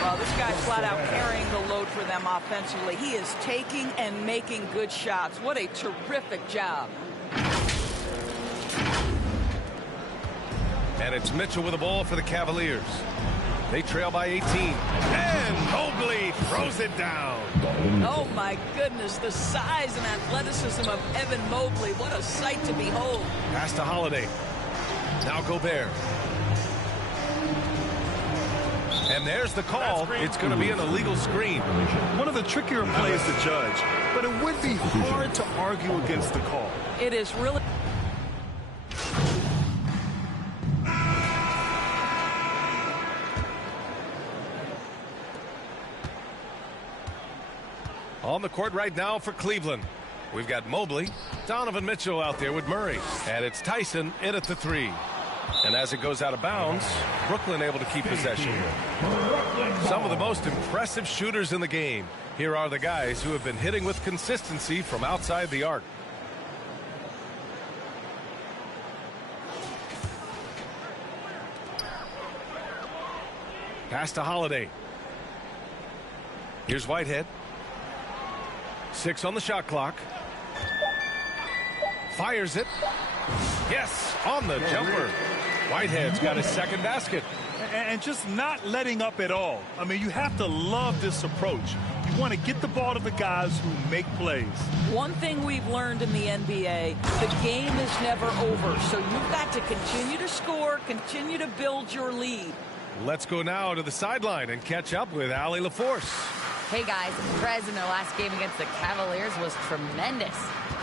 Well, this guy's flat out carrying the load for them offensively. He is taking and making good shots. What a terrific job. And it's Mitchell with the ball for the Cavaliers. They trail by 18. And Mobley throws it down. Oh, my goodness. The size and athleticism of Evan Mobley. What a sight to behold. Pass to Holiday. Now Gobert. And there's the call. It's going to be an illegal screen. One of the trickier plays to judge, but it would be hard to argue against the call. It is really... On the court right now for Cleveland. We've got Mobley, Donovan Mitchell out there with Murray. And it's Tyson in at the 3. And as it goes out of bounds, Brooklyn able to keep possession. Some of the most impressive shooters in the game. Here are the guys who have been hitting with consistency from outside the arc. Pass to Holiday. Here's Whitehead. 6 on the shot clock. Fires it. Yes, on the jumper. Whitehead's got his second basket. And just not letting up at all. I mean, you have to love this approach. You want to get the ball to the guys who make plays. One thing we've learned in the NBA, the game is never over. So you've got to continue to score, continue to build your lead. Let's go now to the sideline and catch up with Allie LaForce. Hey guys, Perez in their last game against the Cavaliers was tremendous.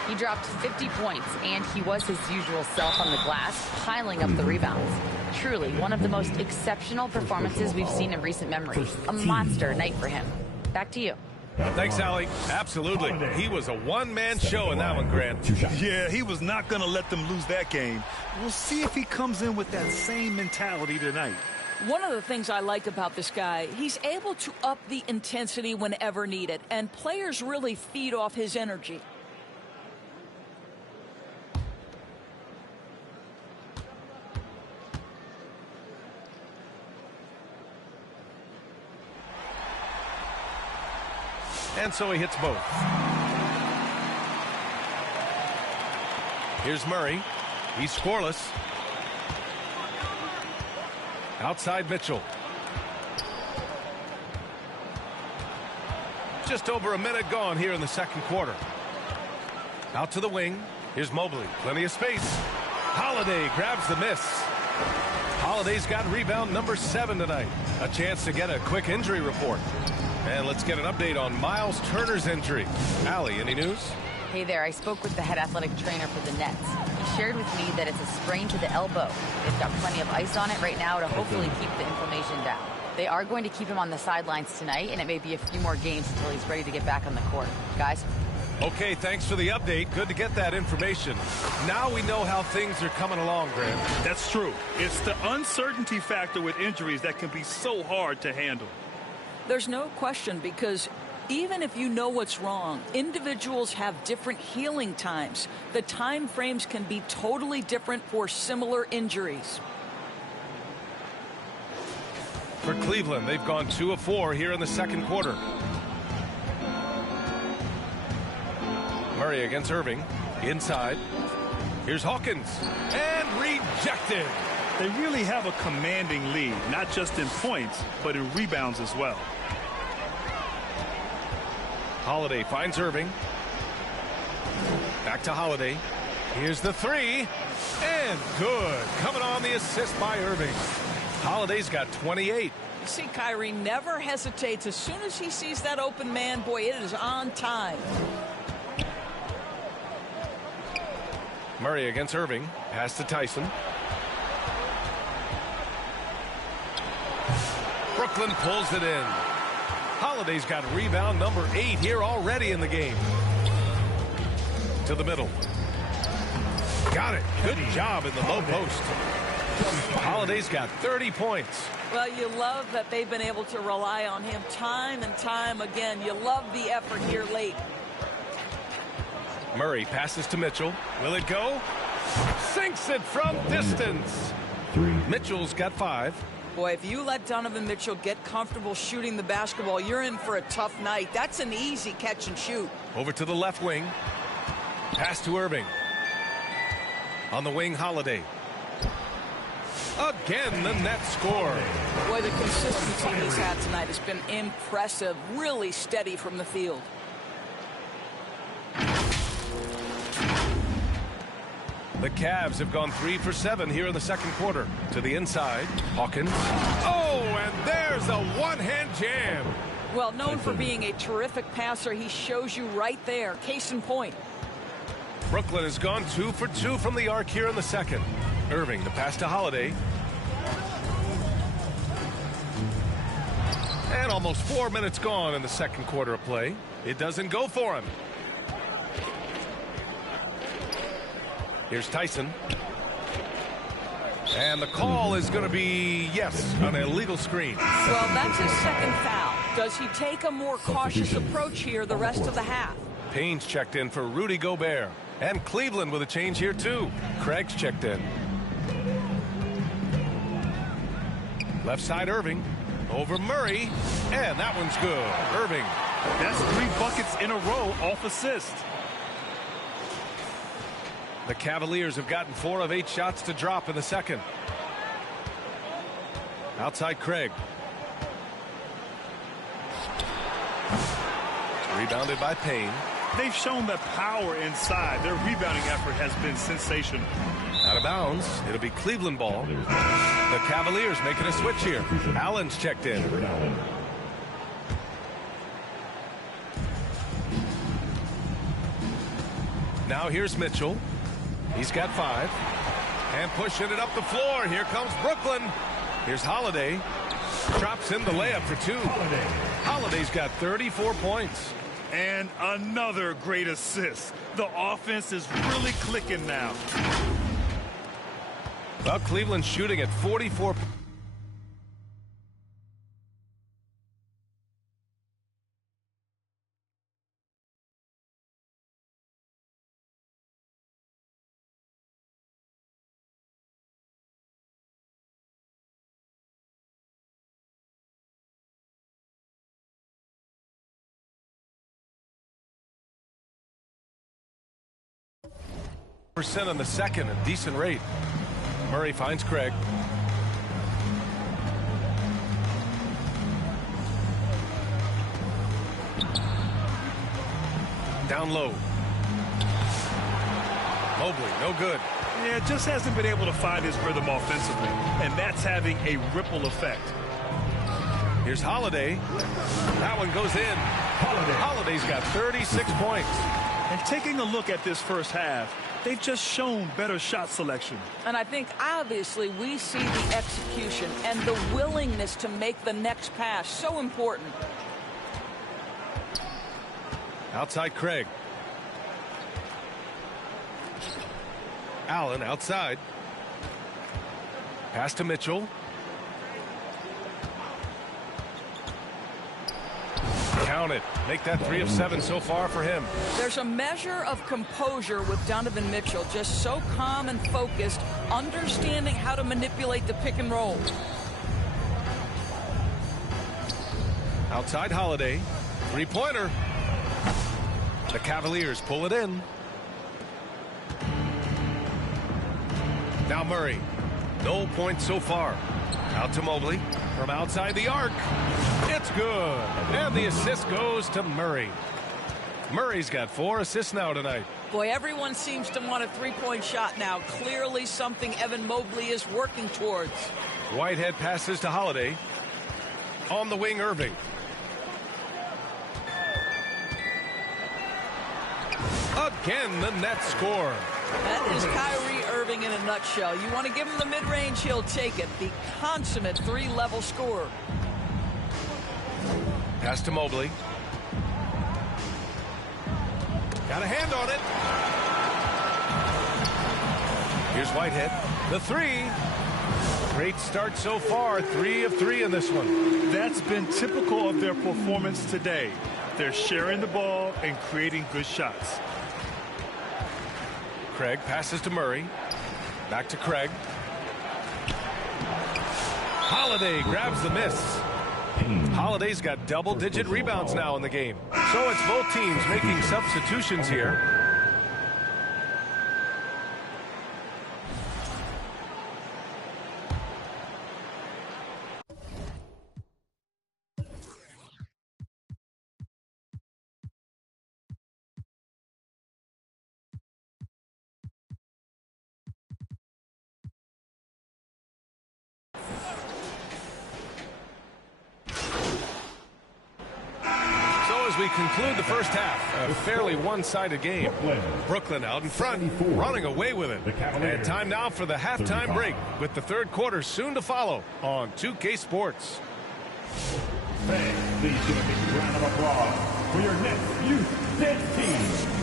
He dropped 50 points, and he was his usual self on the glass, piling up the rebounds. Truly, one of the most exceptional performances we've seen in recent memory. A monster night for him. Back to you. Thanks, Allie. Absolutely. He was a one-man show in that one, Grant. Yeah, he was not going to let them lose that game. We'll see if he comes in with that same mentality tonight. One of the things I like about this guy, he's able to up the intensity whenever needed, and players really feed off his energy. And so he hits both. Here's Murray. He's scoreless. Outside Mitchell. Just over a minute gone here in the second quarter. Out to the wing. Here's Mobley. Plenty of space. Holiday grabs the miss. Holiday's got rebound number 7 tonight. A chance to get a quick injury report. And let's get an update on Miles Turner's injury. Allie, any news? Hey there, I spoke with the head athletic trainer for the Nets. He shared with me that it's a sprain to the elbow. They've got plenty of ice on it right now to hopefully keep the inflammation down. They are going to keep him on the sidelines tonight, and it may be a few more games until he's ready to get back on the court. Guys? Okay, thanks for the update. Good to get that information. Now we know how things are coming along, Grant. That's true. It's the uncertainty factor with injuries that can be so hard to handle. There's no question, because even if you know what's wrong, individuals have different healing times. The time frames can be totally different for similar injuries. For Cleveland, they've gone 2 of 4 here in the second quarter. Murray against Irving. Inside. Here's Hawkins. And rejected. They really have a commanding lead, not just in points, but in rebounds as well. Holiday finds Irving. Back to Holiday. Here's the 3. And good. Coming on the assist by Irving. Holiday's got 28. You see, Kyrie never hesitates. As soon as he sees that open man, boy, it is on time. Murray against Irving. Pass to Tyson. Brooklyn pulls it in. Holiday's got rebound number 8 here already in the game. To the middle. Got it. Good job in the low post. Holiday's got 30 points. Well, you love that they've been able to rely on him time and time again. You love the effort here late. Murray passes to Mitchell. Will it go? Sinks it from distance. Mitchell's got 5. Boy, if you let Donovan Mitchell get comfortable shooting the basketball, you're in for a tough night. That's an easy catch and shoot. Over to the left wing. Pass to Irving. On the wing, Holiday. Again, the net score. Boy, the consistency he's had tonight has been impressive. Really steady from the field. The Cavs have gone 3 for 7 here in the second quarter. To the inside, Hawkins. Oh, and there's a one-hand jam. Well, known for being a terrific passer, he shows you right there. Case in point. Brooklyn has gone 2 for 2 from the arc here in the second. Irving, the pass to Holiday. And almost 4 minutes gone in the second quarter of play. It doesn't go for him. Here's Tyson. And the call is going to be, yes, an illegal screen. Well, that's his second foul. Does he take a more cautious approach here the rest of the half? Payne's checked in for Rudy Gobert. And Cleveland with a change here, too. Craig's checked in. Left side, Irving. Over Murray. And that one's good. Irving. That's 3 buckets in a row off assist. The Cavaliers have gotten 4 of 8 shots to drop in the second. Outside Craig. Rebounded by Payne. They've shown the power inside. Their rebounding effort has been sensational. Out of bounds. It'll be Cleveland ball. The Cavaliers making a switch here. Allen's checked in. Now here's Mitchell. He's got 5. And pushing it up the floor. Here comes Brooklyn. Here's Holiday. Drops in the layup for 2. Holiday's got 34 points. And another great assist. The offense is really clicking now. Well, Cleveland shooting at 44%. On the second, a decent rate. Murray finds Craig. Down low. Mobley, no good. Yeah, just hasn't been able to find his rhythm offensively, and that's having a ripple effect. Here's Holiday. That one goes in. Holiday's got 36 points. And taking a look at this first half, they've just shown better shot selection. And I think, obviously, we see the execution and the willingness to make the next pass so important. Outside Craig. Allen outside. Pass to Mitchell. Count it. Make that 3 of 7 so far for him. There's a measure of composure with Donovan Mitchell, just so calm and focused, understanding how to manipulate the pick and roll. Outside Holiday. Three-pointer. The Cavaliers pull it in. Now Murray. No points so far. Out to Mobley. From outside the arc. It's good. And the assist goes to Murray. Murray's got 4 assists now tonight. Boy, everyone seems to want a three-point shot now. Clearly something Evan Mobley is working towards. Whitehead passes to Holiday. On the wing, Irving. Again, the net score. That is Kyrie Irving in a nutshell. You want to give him the mid-range, he'll take it. The consummate 3-level scorer. Pass to Mobley. Got a hand on it. Here's Whitehead. The 3. Great start so far. 3 of 3 in this one. That's been typical of their performance today. They're sharing the ball and creating good shots. Craig passes to Murray. Back to Craig. Holiday grabs the miss. Holiday's got double-digit rebounds now in the game. So it's both teams making substitutions here. We conclude the first half, a fairly one-sided game. Brooklyn out in front, running away with it. And time now for the halftime break, with the third quarter soon to follow on 2K Sports. Fans, please give a big round of applause for your next youth dance team.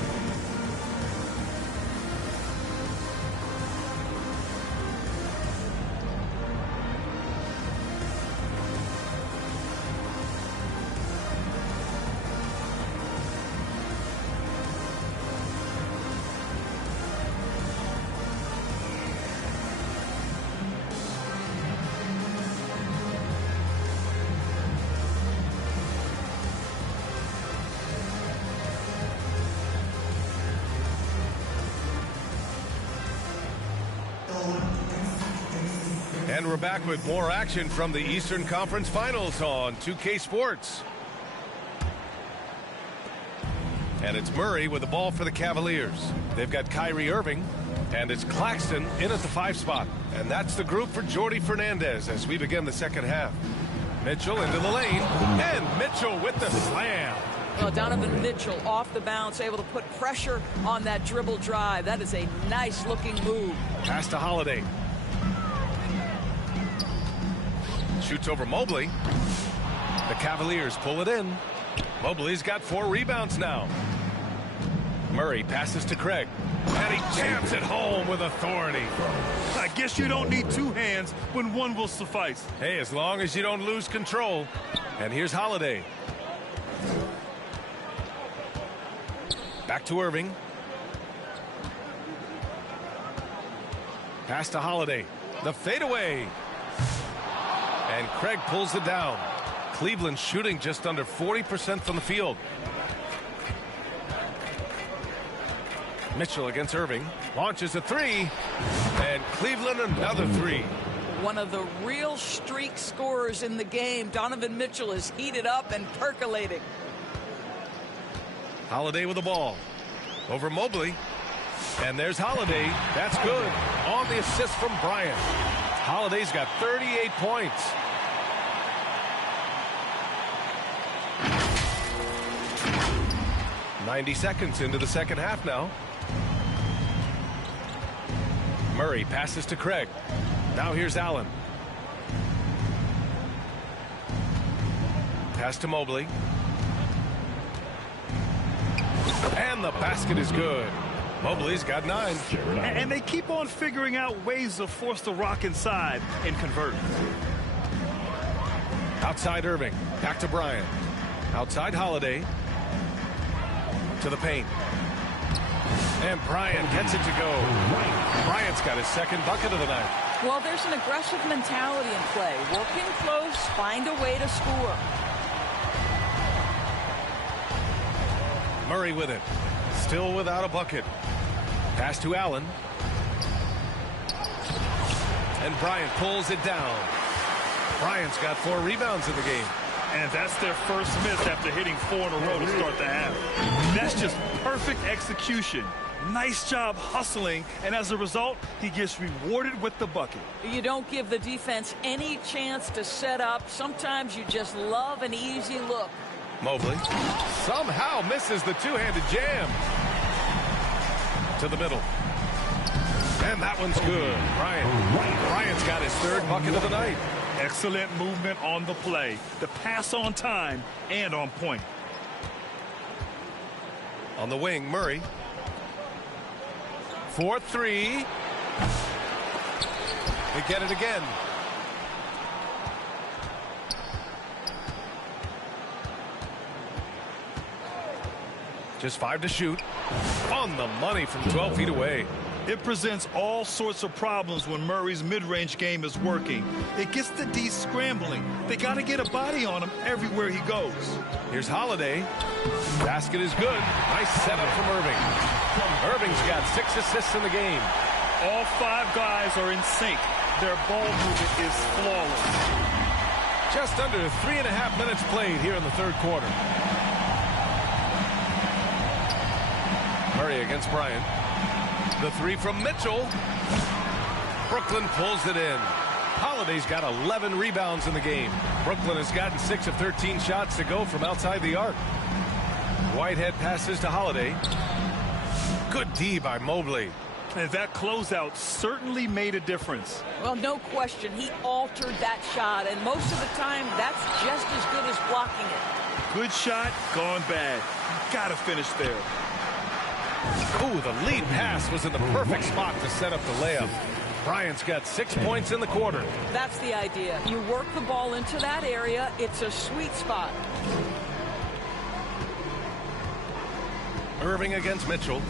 And we're back with more action from the Eastern Conference Finals on 2K Sports. And it's Murray with the ball for the Cavaliers. They've got Kyrie Irving, and it's Claxton in at the 5 spot. And that's the group for Jordi Fernandez as we begin the second half. Mitchell into the lane, and Mitchell with the slam. Well, Donovan Mitchell off the bounce, able to put pressure on that dribble drive. That is a nice-looking move. Pass to Holiday. Shoots over Mobley. The Cavaliers pull it in. Mobley's got 4 rebounds now. Murray passes to Craig. And he jams it home with authority. I guess you don't need 2 hands when 1 will suffice. Hey, as long as you don't lose control. And here's Holiday. Back to Irving. Pass to Holiday. The fadeaway. And Craig pulls it down. Cleveland shooting just under 40% from the field. Mitchell against Irving. Launches a 3. And Cleveland another 3. One of the real streak scorers in the game. Donovan Mitchell is heated up and percolating. Holiday with the ball. Over Mobley. And there's Holiday. That's good. On the assist from Bryant. Holiday's got 38 points. .90 seconds into the second half now. Murray passes to Craig. Now here's Allen. Pass to Mobley. And the basket is good. Mobley's got 9. And they keep on figuring out ways to force the rock inside and convert. Outside Irving. Back to Bryant. Outside Holiday. To the paint. And Bryant gets it to go. Bryant's got his second bucket of the night. Well, there's an aggressive mentality in play. Working close, find a way to score. Murray with it. Still without a bucket. Pass to Allen. And Bryant pulls it down. Bryant's got 4 rebounds in the game. And that's their first miss after hitting 4 in a row to start the half. That's just perfect execution. Nice job hustling, and as a result, he gets rewarded with the bucket. You don't give the defense any chance to set up. Sometimes you just love an easy look. Mobley somehow misses the two-handed jam. To the middle. And that one's good. Bryant's got his 3rd bucket of the night. Excellent movement on the play. The pass on time and on point. On the wing, Murray. 4-3. They get it again. Just 5 to shoot. On the money from 12 feet away. It presents all sorts of problems when Murray's mid-range game is working. It gets the D scrambling. They got to get a body on him everywhere he goes. Here's Holiday. Basket is good. Nice setup from Irving. Irving's got 6 assists in the game. All 5 guys are in sync. Their ball movement is flawless. Just under 3.5 minutes played here in the 3rd quarter. Murray against Bryant. The 3 from Mitchell. Brooklyn pulls it in. Holiday's got 11 rebounds in the game. Brooklyn has gotten 6 of 13 shots to go from outside the arc. Whitehead passes to Holiday. Good D by Mobley. And that closeout certainly made a difference. Well, no question. He altered that shot, and most of the time, that's just as good as blocking it. Good shot, gone bad. Got to finish there. Ooh, the lead pass was in the perfect spot to set up the layup. Bryant's got 6 points in the quarter. That's the idea. You work the ball into that area. It's a sweet spot. Irving against Mitchell.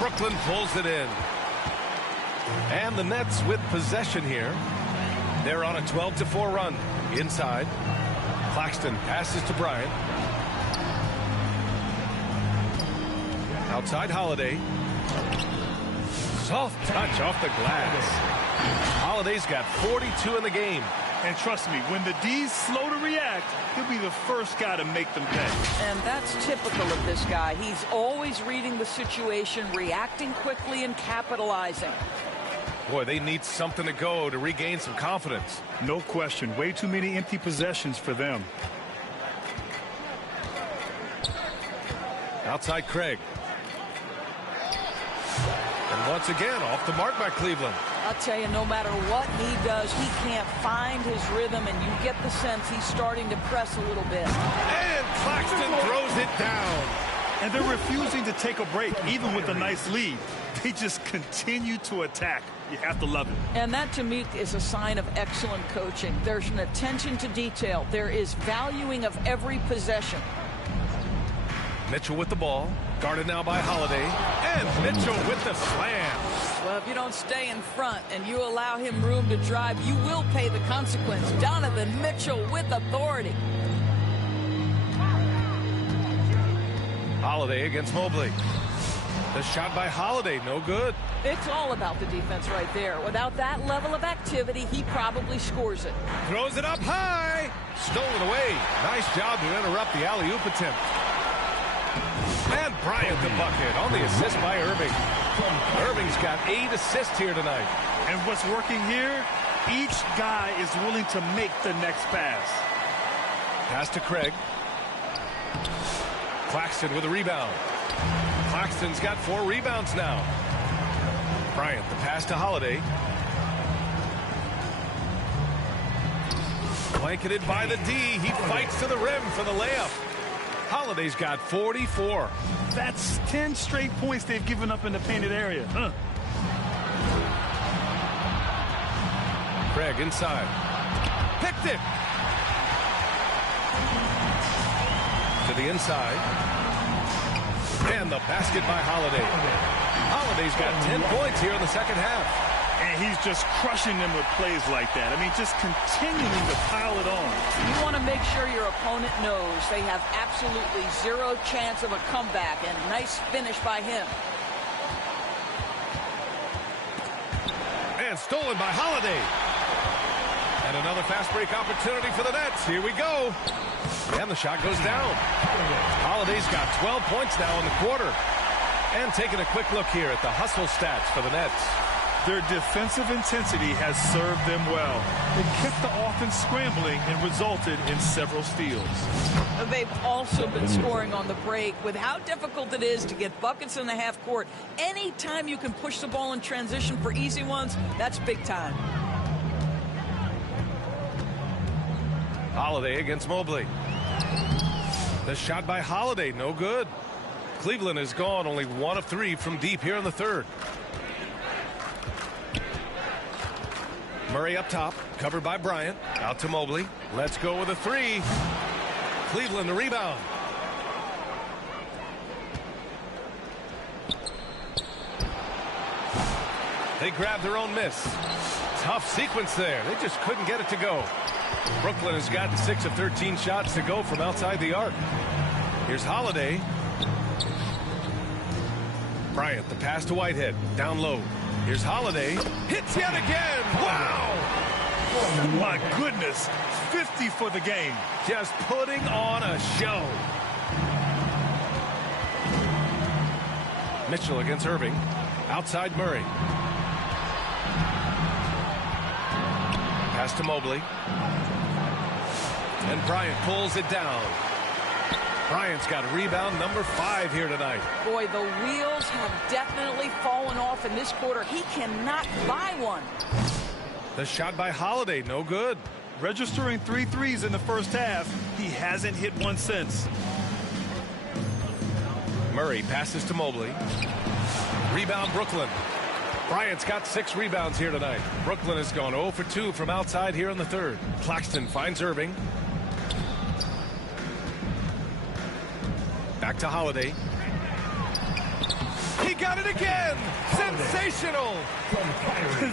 Brooklyn pulls it in. And the Nets with possession here. They're on a 12-4 run. Inside. Claxton passes to Bryant. Outside Holiday. Soft touch off the glass. Holiday's got 42 in the game. And trust me, when the D's slow to react, he'll be the first guy to make them pay. And that's typical of this guy. He's always reading the situation, reacting quickly, and capitalizing. Boy, they need something to go to regain some confidence. No question. Way too many empty possessions for them. Outside Craig. And once again, off the mark by Cleveland. I'll tell you, no matter what he does, he can't find his rhythm, and you get the sense he's starting to press a little bit. And Claxton throws it down. And they're refusing to take a break, even with a nice lead. They just continue to attack. You have to love it. And that, to me, is a sign of excellent coaching. There's an attention to detail. There is valuing of every possession. Mitchell with the ball. Guarded now by Holiday. And Mitchell with the slam. Well, if you don't stay in front and you allow him room to drive, you will pay the consequence. Donovan Mitchell with authority. Holiday against Mobley. The shot by Holiday, no good. It's all about the defense right there. Without that level of activity, he probably scores it. Throws it up high. Stolen away. Nice job to interrupt the alley-oop attempt. And Bryant the bucket on the assist by Irving. Irving's got 8 assists here tonight. And what's working here, each guy is willing to make the next pass. Pass to Craig. Claxton with a rebound. Claxton's got 4 rebounds now. Bryant, the pass to Holiday. Blanketed by the D. He fights to the rim for the layup. Holiday's got 44. That's 10 straight points they've given up in the painted area. Craig inside. Picked it. To the inside. And the basket by Holiday. Holiday's got 10 points here in the second half. And he's just crushing them with plays like that. I mean, just continuing to pile it on. You want to make sure your opponent knows they have absolutely zero chance of a comeback. And nice finish by him. And stolen by Holiday. And another fast break opportunity for the Nets. Here we go. And the shot goes down. Holiday's got 12 points now in the quarter. And taking a quick look here at the hustle stats for the Nets. Their defensive intensity has served them well. It kept the offense scrambling and resulted in several steals. They've also been scoring on the break. With how difficult it is to get buckets in the half court, anytime you can push the ball in transition for easy ones, that's big time. Holiday against Mobley. The shot by Holiday, no good. Cleveland has gone only 1 of 3 from deep here in the third. Murray up top, covered by Bryant. Out to Mobley. Let's go with a 3. Cleveland the rebound. They grabbed their own miss. Tough sequence there. They just couldn't get it to go. Brooklyn has gotten 6 of 13 shots to go from outside the arc. Here's Holiday. Bryant, the pass to Whitehead. Down low. Here's Holiday. Hits yet again. Wow! Oh, my goodness. 50 for the game. Just putting on a show. Mitchell against Irving. Outside Murray. Pass to Mobley. And Bryant pulls it down. Bryant's got rebound number 5 here tonight. Boy, the wheels have definitely fallen off in this quarter. He cannot buy one. The shot by Holiday, no good. Registering 3 threes in the first half. He hasn't hit one since. Murray passes to Mobley. Rebound Brooklyn. Bryant's got 6 rebounds here tonight. Brooklyn has gone 0 for 2 from outside here in the third. Claxton finds Irving. Back to Holiday. He got it again! Sensational!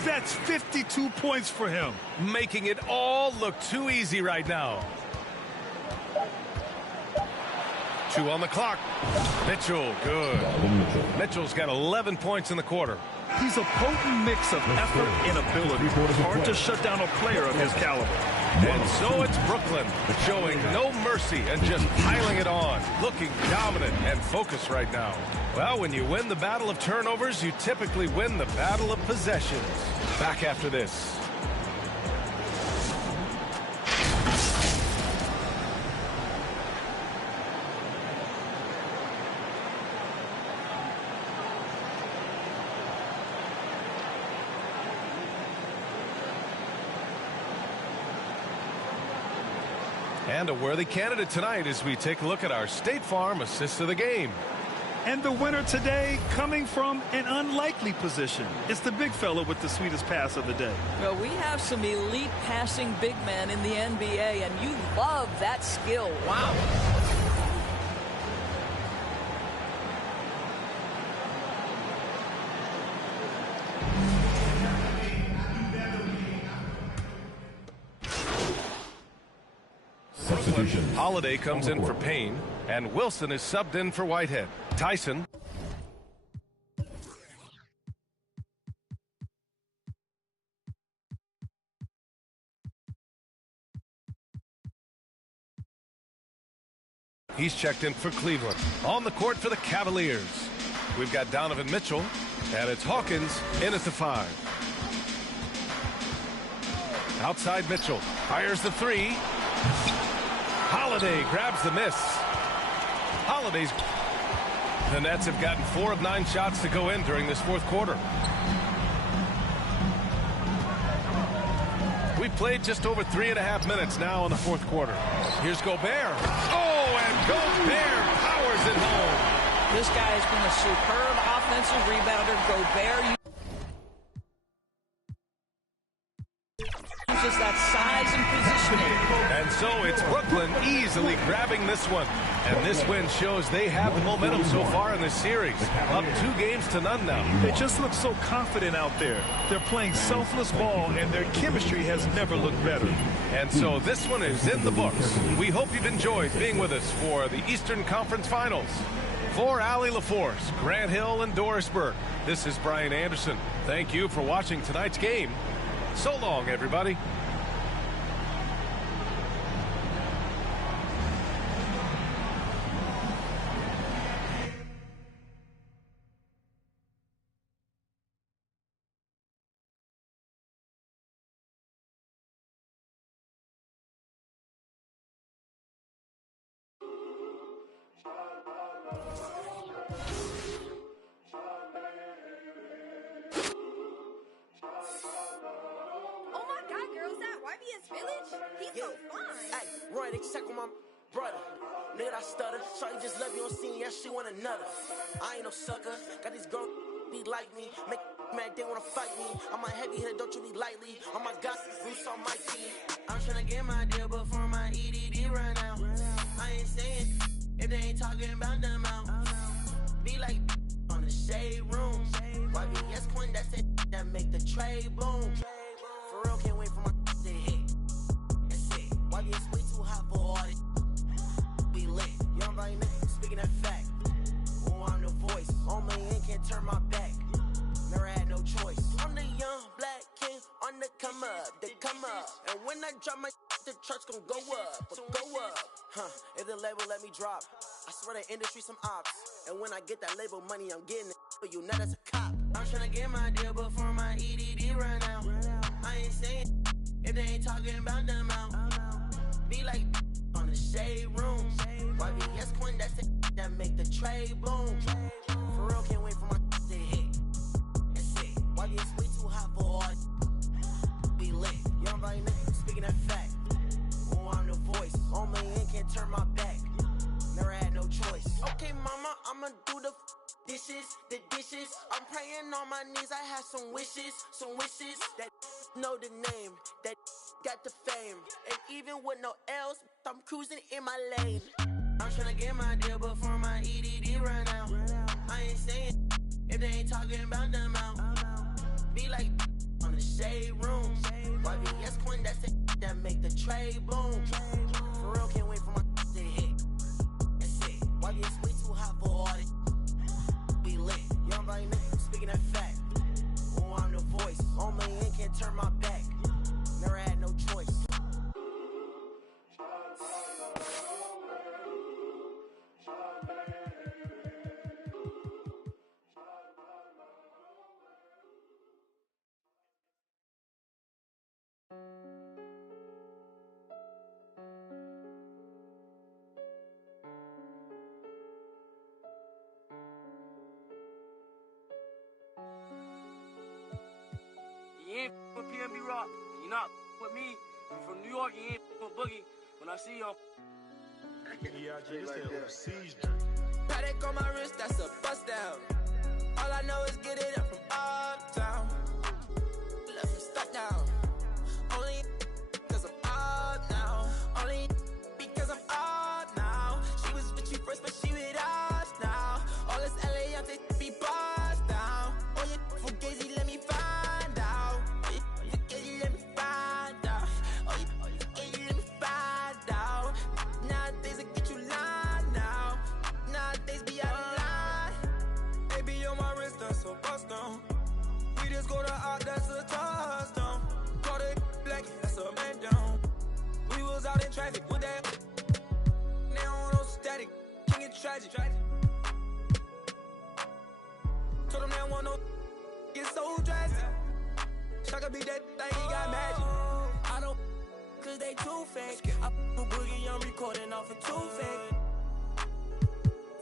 That's 52 points for him. Making it all look too easy right now. 2 on the clock. Mitchell, good. Mitchell's got 11 points in the quarter. He's a potent mix of effort and ability. It's hard to shut down a player of his caliber. And so it's Brooklyn, showing no mercy and just piling it on, looking dominant and focused right now. Well, when you win the battle of turnovers, you typically win the battle of possessions. Back after this. And a worthy candidate tonight as we take a look at our State Farm assist of the game. And the winner today coming from an unlikely position. It's the big fella with the sweetest pass of the day. Well, we have some elite passing big men in the NBA, and you love that skill. Wow. Holiday comes in for Payne, and Wilson is subbed in for Whitehead. Tyson. He's checked in for Cleveland. On the court for the Cavaliers. We've got Donovan Mitchell, and it's Hawkins in at the 5. Outside Mitchell. Fires the 3. Holiday grabs the miss. Holiday's. The Nets have gotten 4 of 9 shots to go in during this fourth quarter. We've We've played just over 3.5 minutes now in the fourth quarter. Here's Gobert. Oh, and Gobert powers it home. This guy has been a superb offensive rebounder. Gobert uses that size and positioning. And so it's Brooklyn easily grabbing this one. And this win shows they have the momentum so far in this series. Up 2-0 now. They just look so confident out there. They're playing selfless ball, and their chemistry has never looked better. And so this one is in the books. We hope you've enjoyed being with us for the Eastern Conference Finals. For Allie LaForce, Grant Hill, and Doris Burke, this is Brian Anderson. Thank you for watching tonight's game. So long, everybody. He's so fine. Hey, run it, check on my brother. Nigga, I stutter. Shawty just left me on scene, yeah, she want another. I ain't no sucker. Got these girls be like me. Make mad, they wanna fight me. I'm a heavy hitter, don't you be lightly. Oh my God, Bruce on my team. I'm tryna get my deal before my EDD run out. I ain't saying if they ain't talking about them out. Be like on the shade room. YBS Quinn, that's it that make the trade boom. For real, can't wait for my to hit. YBS way too hot for all this. We lit. Young Brian, speaking that fact. Oh, I'm the voice. On my end, can't turn my back. Never had no choice. I'm the young black king on the come up. They come up. And when I drop my the charts gon' go up. Go up. If the label let me drop, I swear the industry some ops. And when I get that label money, I'm getting it for you, not as a cop. I'm tryna get my deal before my EDD run out. I ain't saying if they ain't talking about them out. Be like on the shade room. YBS Quinn, that's it that make the trade boom. For real, can't wait for my to hit. That's it. YBS way too hot for all this. We lit. Young Brian, speaking that fact. Oh, I'm the voice. On my end, can't turn my back. Never had no choice. Okay, mama, I'ma do the dishes. I'm praying on my knees. I have some wishes that know the name, that got the fame. And even with no L's, I'm cruising in my lane. I'm tryna get my deal before my EDD run out. I ain't saying if they ain't talking about them out. Be like on the shade room. YBS Quinn, that's it that make the trade boom. For real, can't wait for my to hit. That's it. YBS way too hot for all this. We lit. Young Brian, speaking that fact. Oh, I'm the voice. On my end, can't turn my back. Never had no choice. You ain't with PNB Rock. You not with me. You from New York. You ain't with Boogie. When I see you, Paddock on my wrist, that's a bust down. All I know is get it up from uptown. Left me stuck down. Only cause I'm up now. Only because I'm up now. She was with you first, but she with us now. All this LA, I'm taking be bust down. Oh, you for Gazy, let me find out. Oh, you for Gazy, let me find out. Oh, you for Gazy, let me find out. Nowadays, I get you lying now. Nowadays, be out of line. Baby, on my wrist, that's a bust down. We just go to art, that's a touchdown. Call it black, that's a man down. We was out in traffic with that. Now on no static, king it tragic. Told them they want no get so drastic. Shaka be that thing, he got magic. I don't cause they too fake. I put Boogie on recording off of too fake.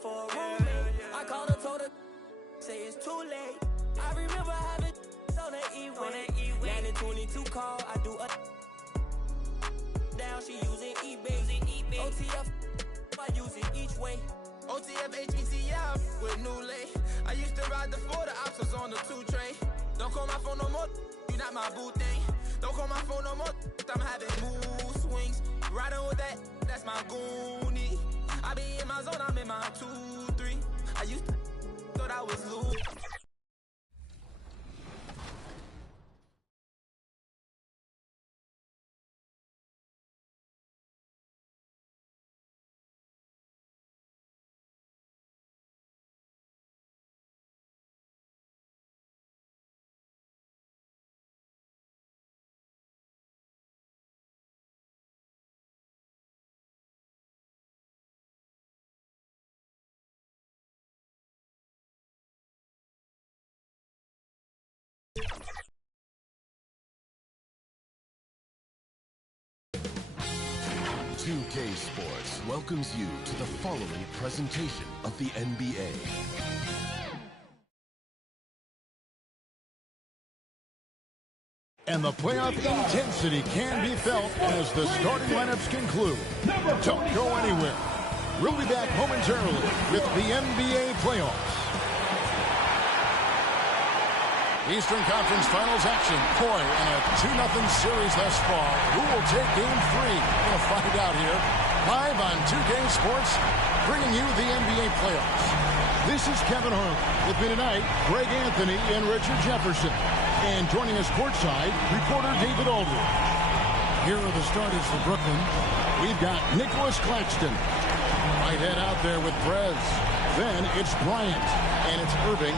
For a roommate, I called her, told her, say it's too late. I remember having on that E-way. Landed 22 call, I do a down, she using eBay. OTF, I use it each way. OTF, HETF with new lay. I used to ride the 4, the ops was on the 2 train. Don't call my phone no more, you not my boo thing. Don't call my phone no more, I'm having mood swings. Riding with that, that's my goonie. I be in my zone, I'm in my 2-3. I used to thought I was loose. .2K Sports welcomes you to the following presentation of the NBA. And the playoff intensity can be felt as the starting lineups conclude. Don't go anywhere. We'll be back momentarily with the NBA playoffs. Eastern Conference Finals action. Boy, in a 2-0 series thus far. Who will take Game 3? We'll find out here. Live on 2K Sports, bringing you the NBA playoffs. This is Kevin Harlan. With me tonight, Greg Anthony and Richard Jefferson. And joining us courtside, reporter David Aldridge. Here are the starters for Brooklyn. We've got Nicholas Claxton. Right head out there with Prez. Then it's Bryant. And it's Irving.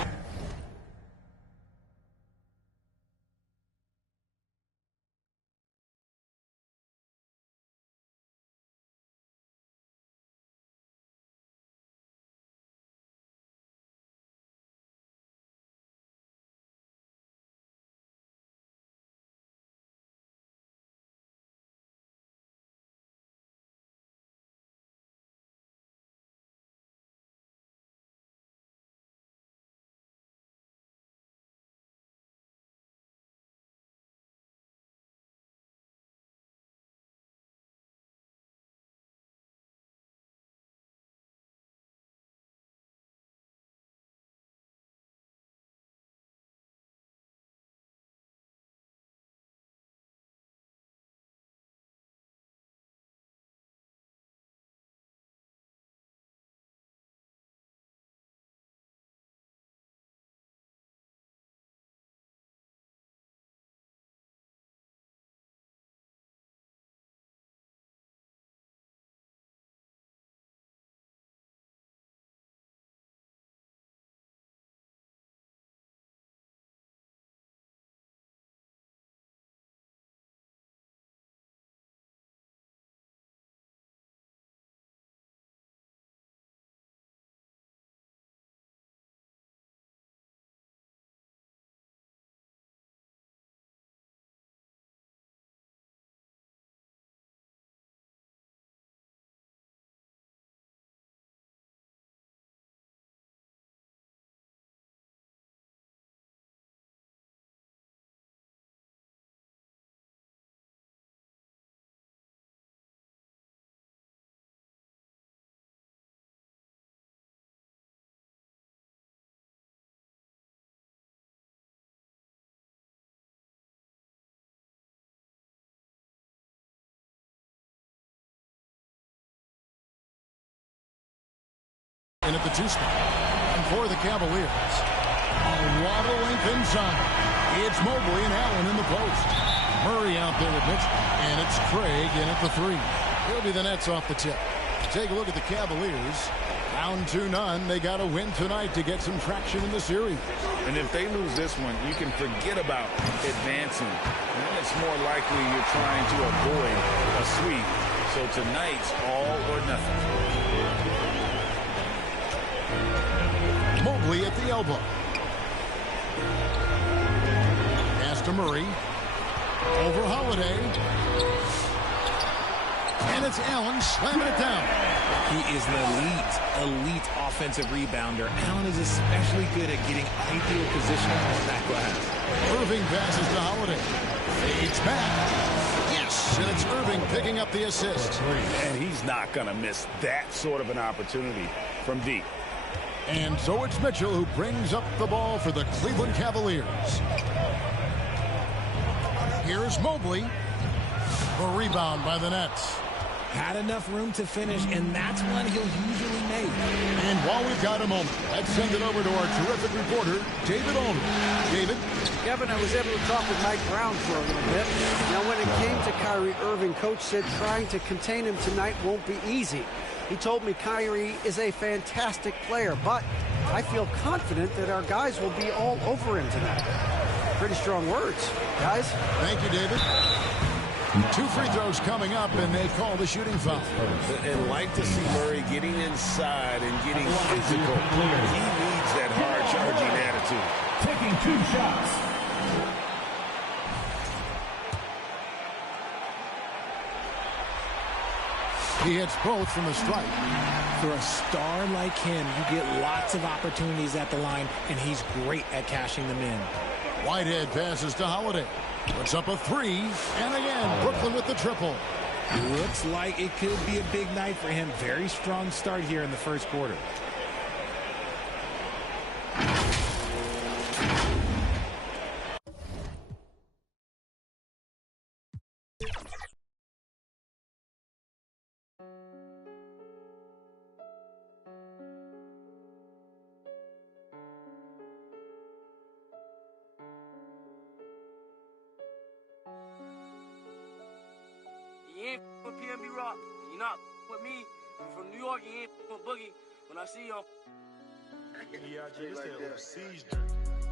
In at the 2 spot. And for the Cavaliers, a waddle length inside. It's Mobley and Allen in the post. Murray out there with Mitchell. And it's Craig in at the 3. He'll be the Nets off the tip. Take a look at the Cavaliers. Down 2-0. They got to win tonight to get some traction in the series. And if they lose this one, you can forget about advancing. And then it's more likely you're trying to avoid a sweep. So tonight's all or nothing. Mobley at the elbow. Pass to Murray. Over Holiday. And it's Allen slamming it down. He is an elite offensive rebounder. Allen is especially good at getting ideal position on that glass. Irving passes to Holiday. Fades back. Yes! miss, and it's Irving picking up the assist. And he's not going to miss that sort of an opportunity from deep. And so it's Mitchell who brings up the ball for the Cleveland Cavaliers. Here's Mobley. The rebound by the Nets. Had enough room to finish, and that's one he'll usually make. And while we've got a moment, let's send it over to our terrific reporter, David Aldridge. David? Kevin, I was able to talk with Mike Brown for a little bit. Now, when it came to Kyrie Irving, Coach said trying to contain him tonight won't be easy. He told me Kyrie is a fantastic player, but I feel confident that our guys will be all over him tonight. Pretty strong words, guys. Thank you, David. 2 free throws coming up, and they call the shooting foul. And like to see Murray getting inside and getting physical. He needs that hard-charging attitude. Taking 2 shots. He hits both from the stripe. For a star like him, you get lots of opportunities at the line, and he's great at cashing them in. Whitehead passes to Holiday. Puts up a 3, and again, Brooklyn with the triple. Looks like it could be a big night for him. Very strong start here in the first quarter. You ain't with PNB Rock. You're not with me. You from New York, you ain't with Boogie. When I see you on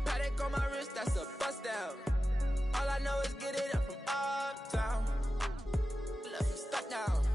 Paddock on my wrist, that's a bust down. All I know is get it up from uptown. Left me stuck down.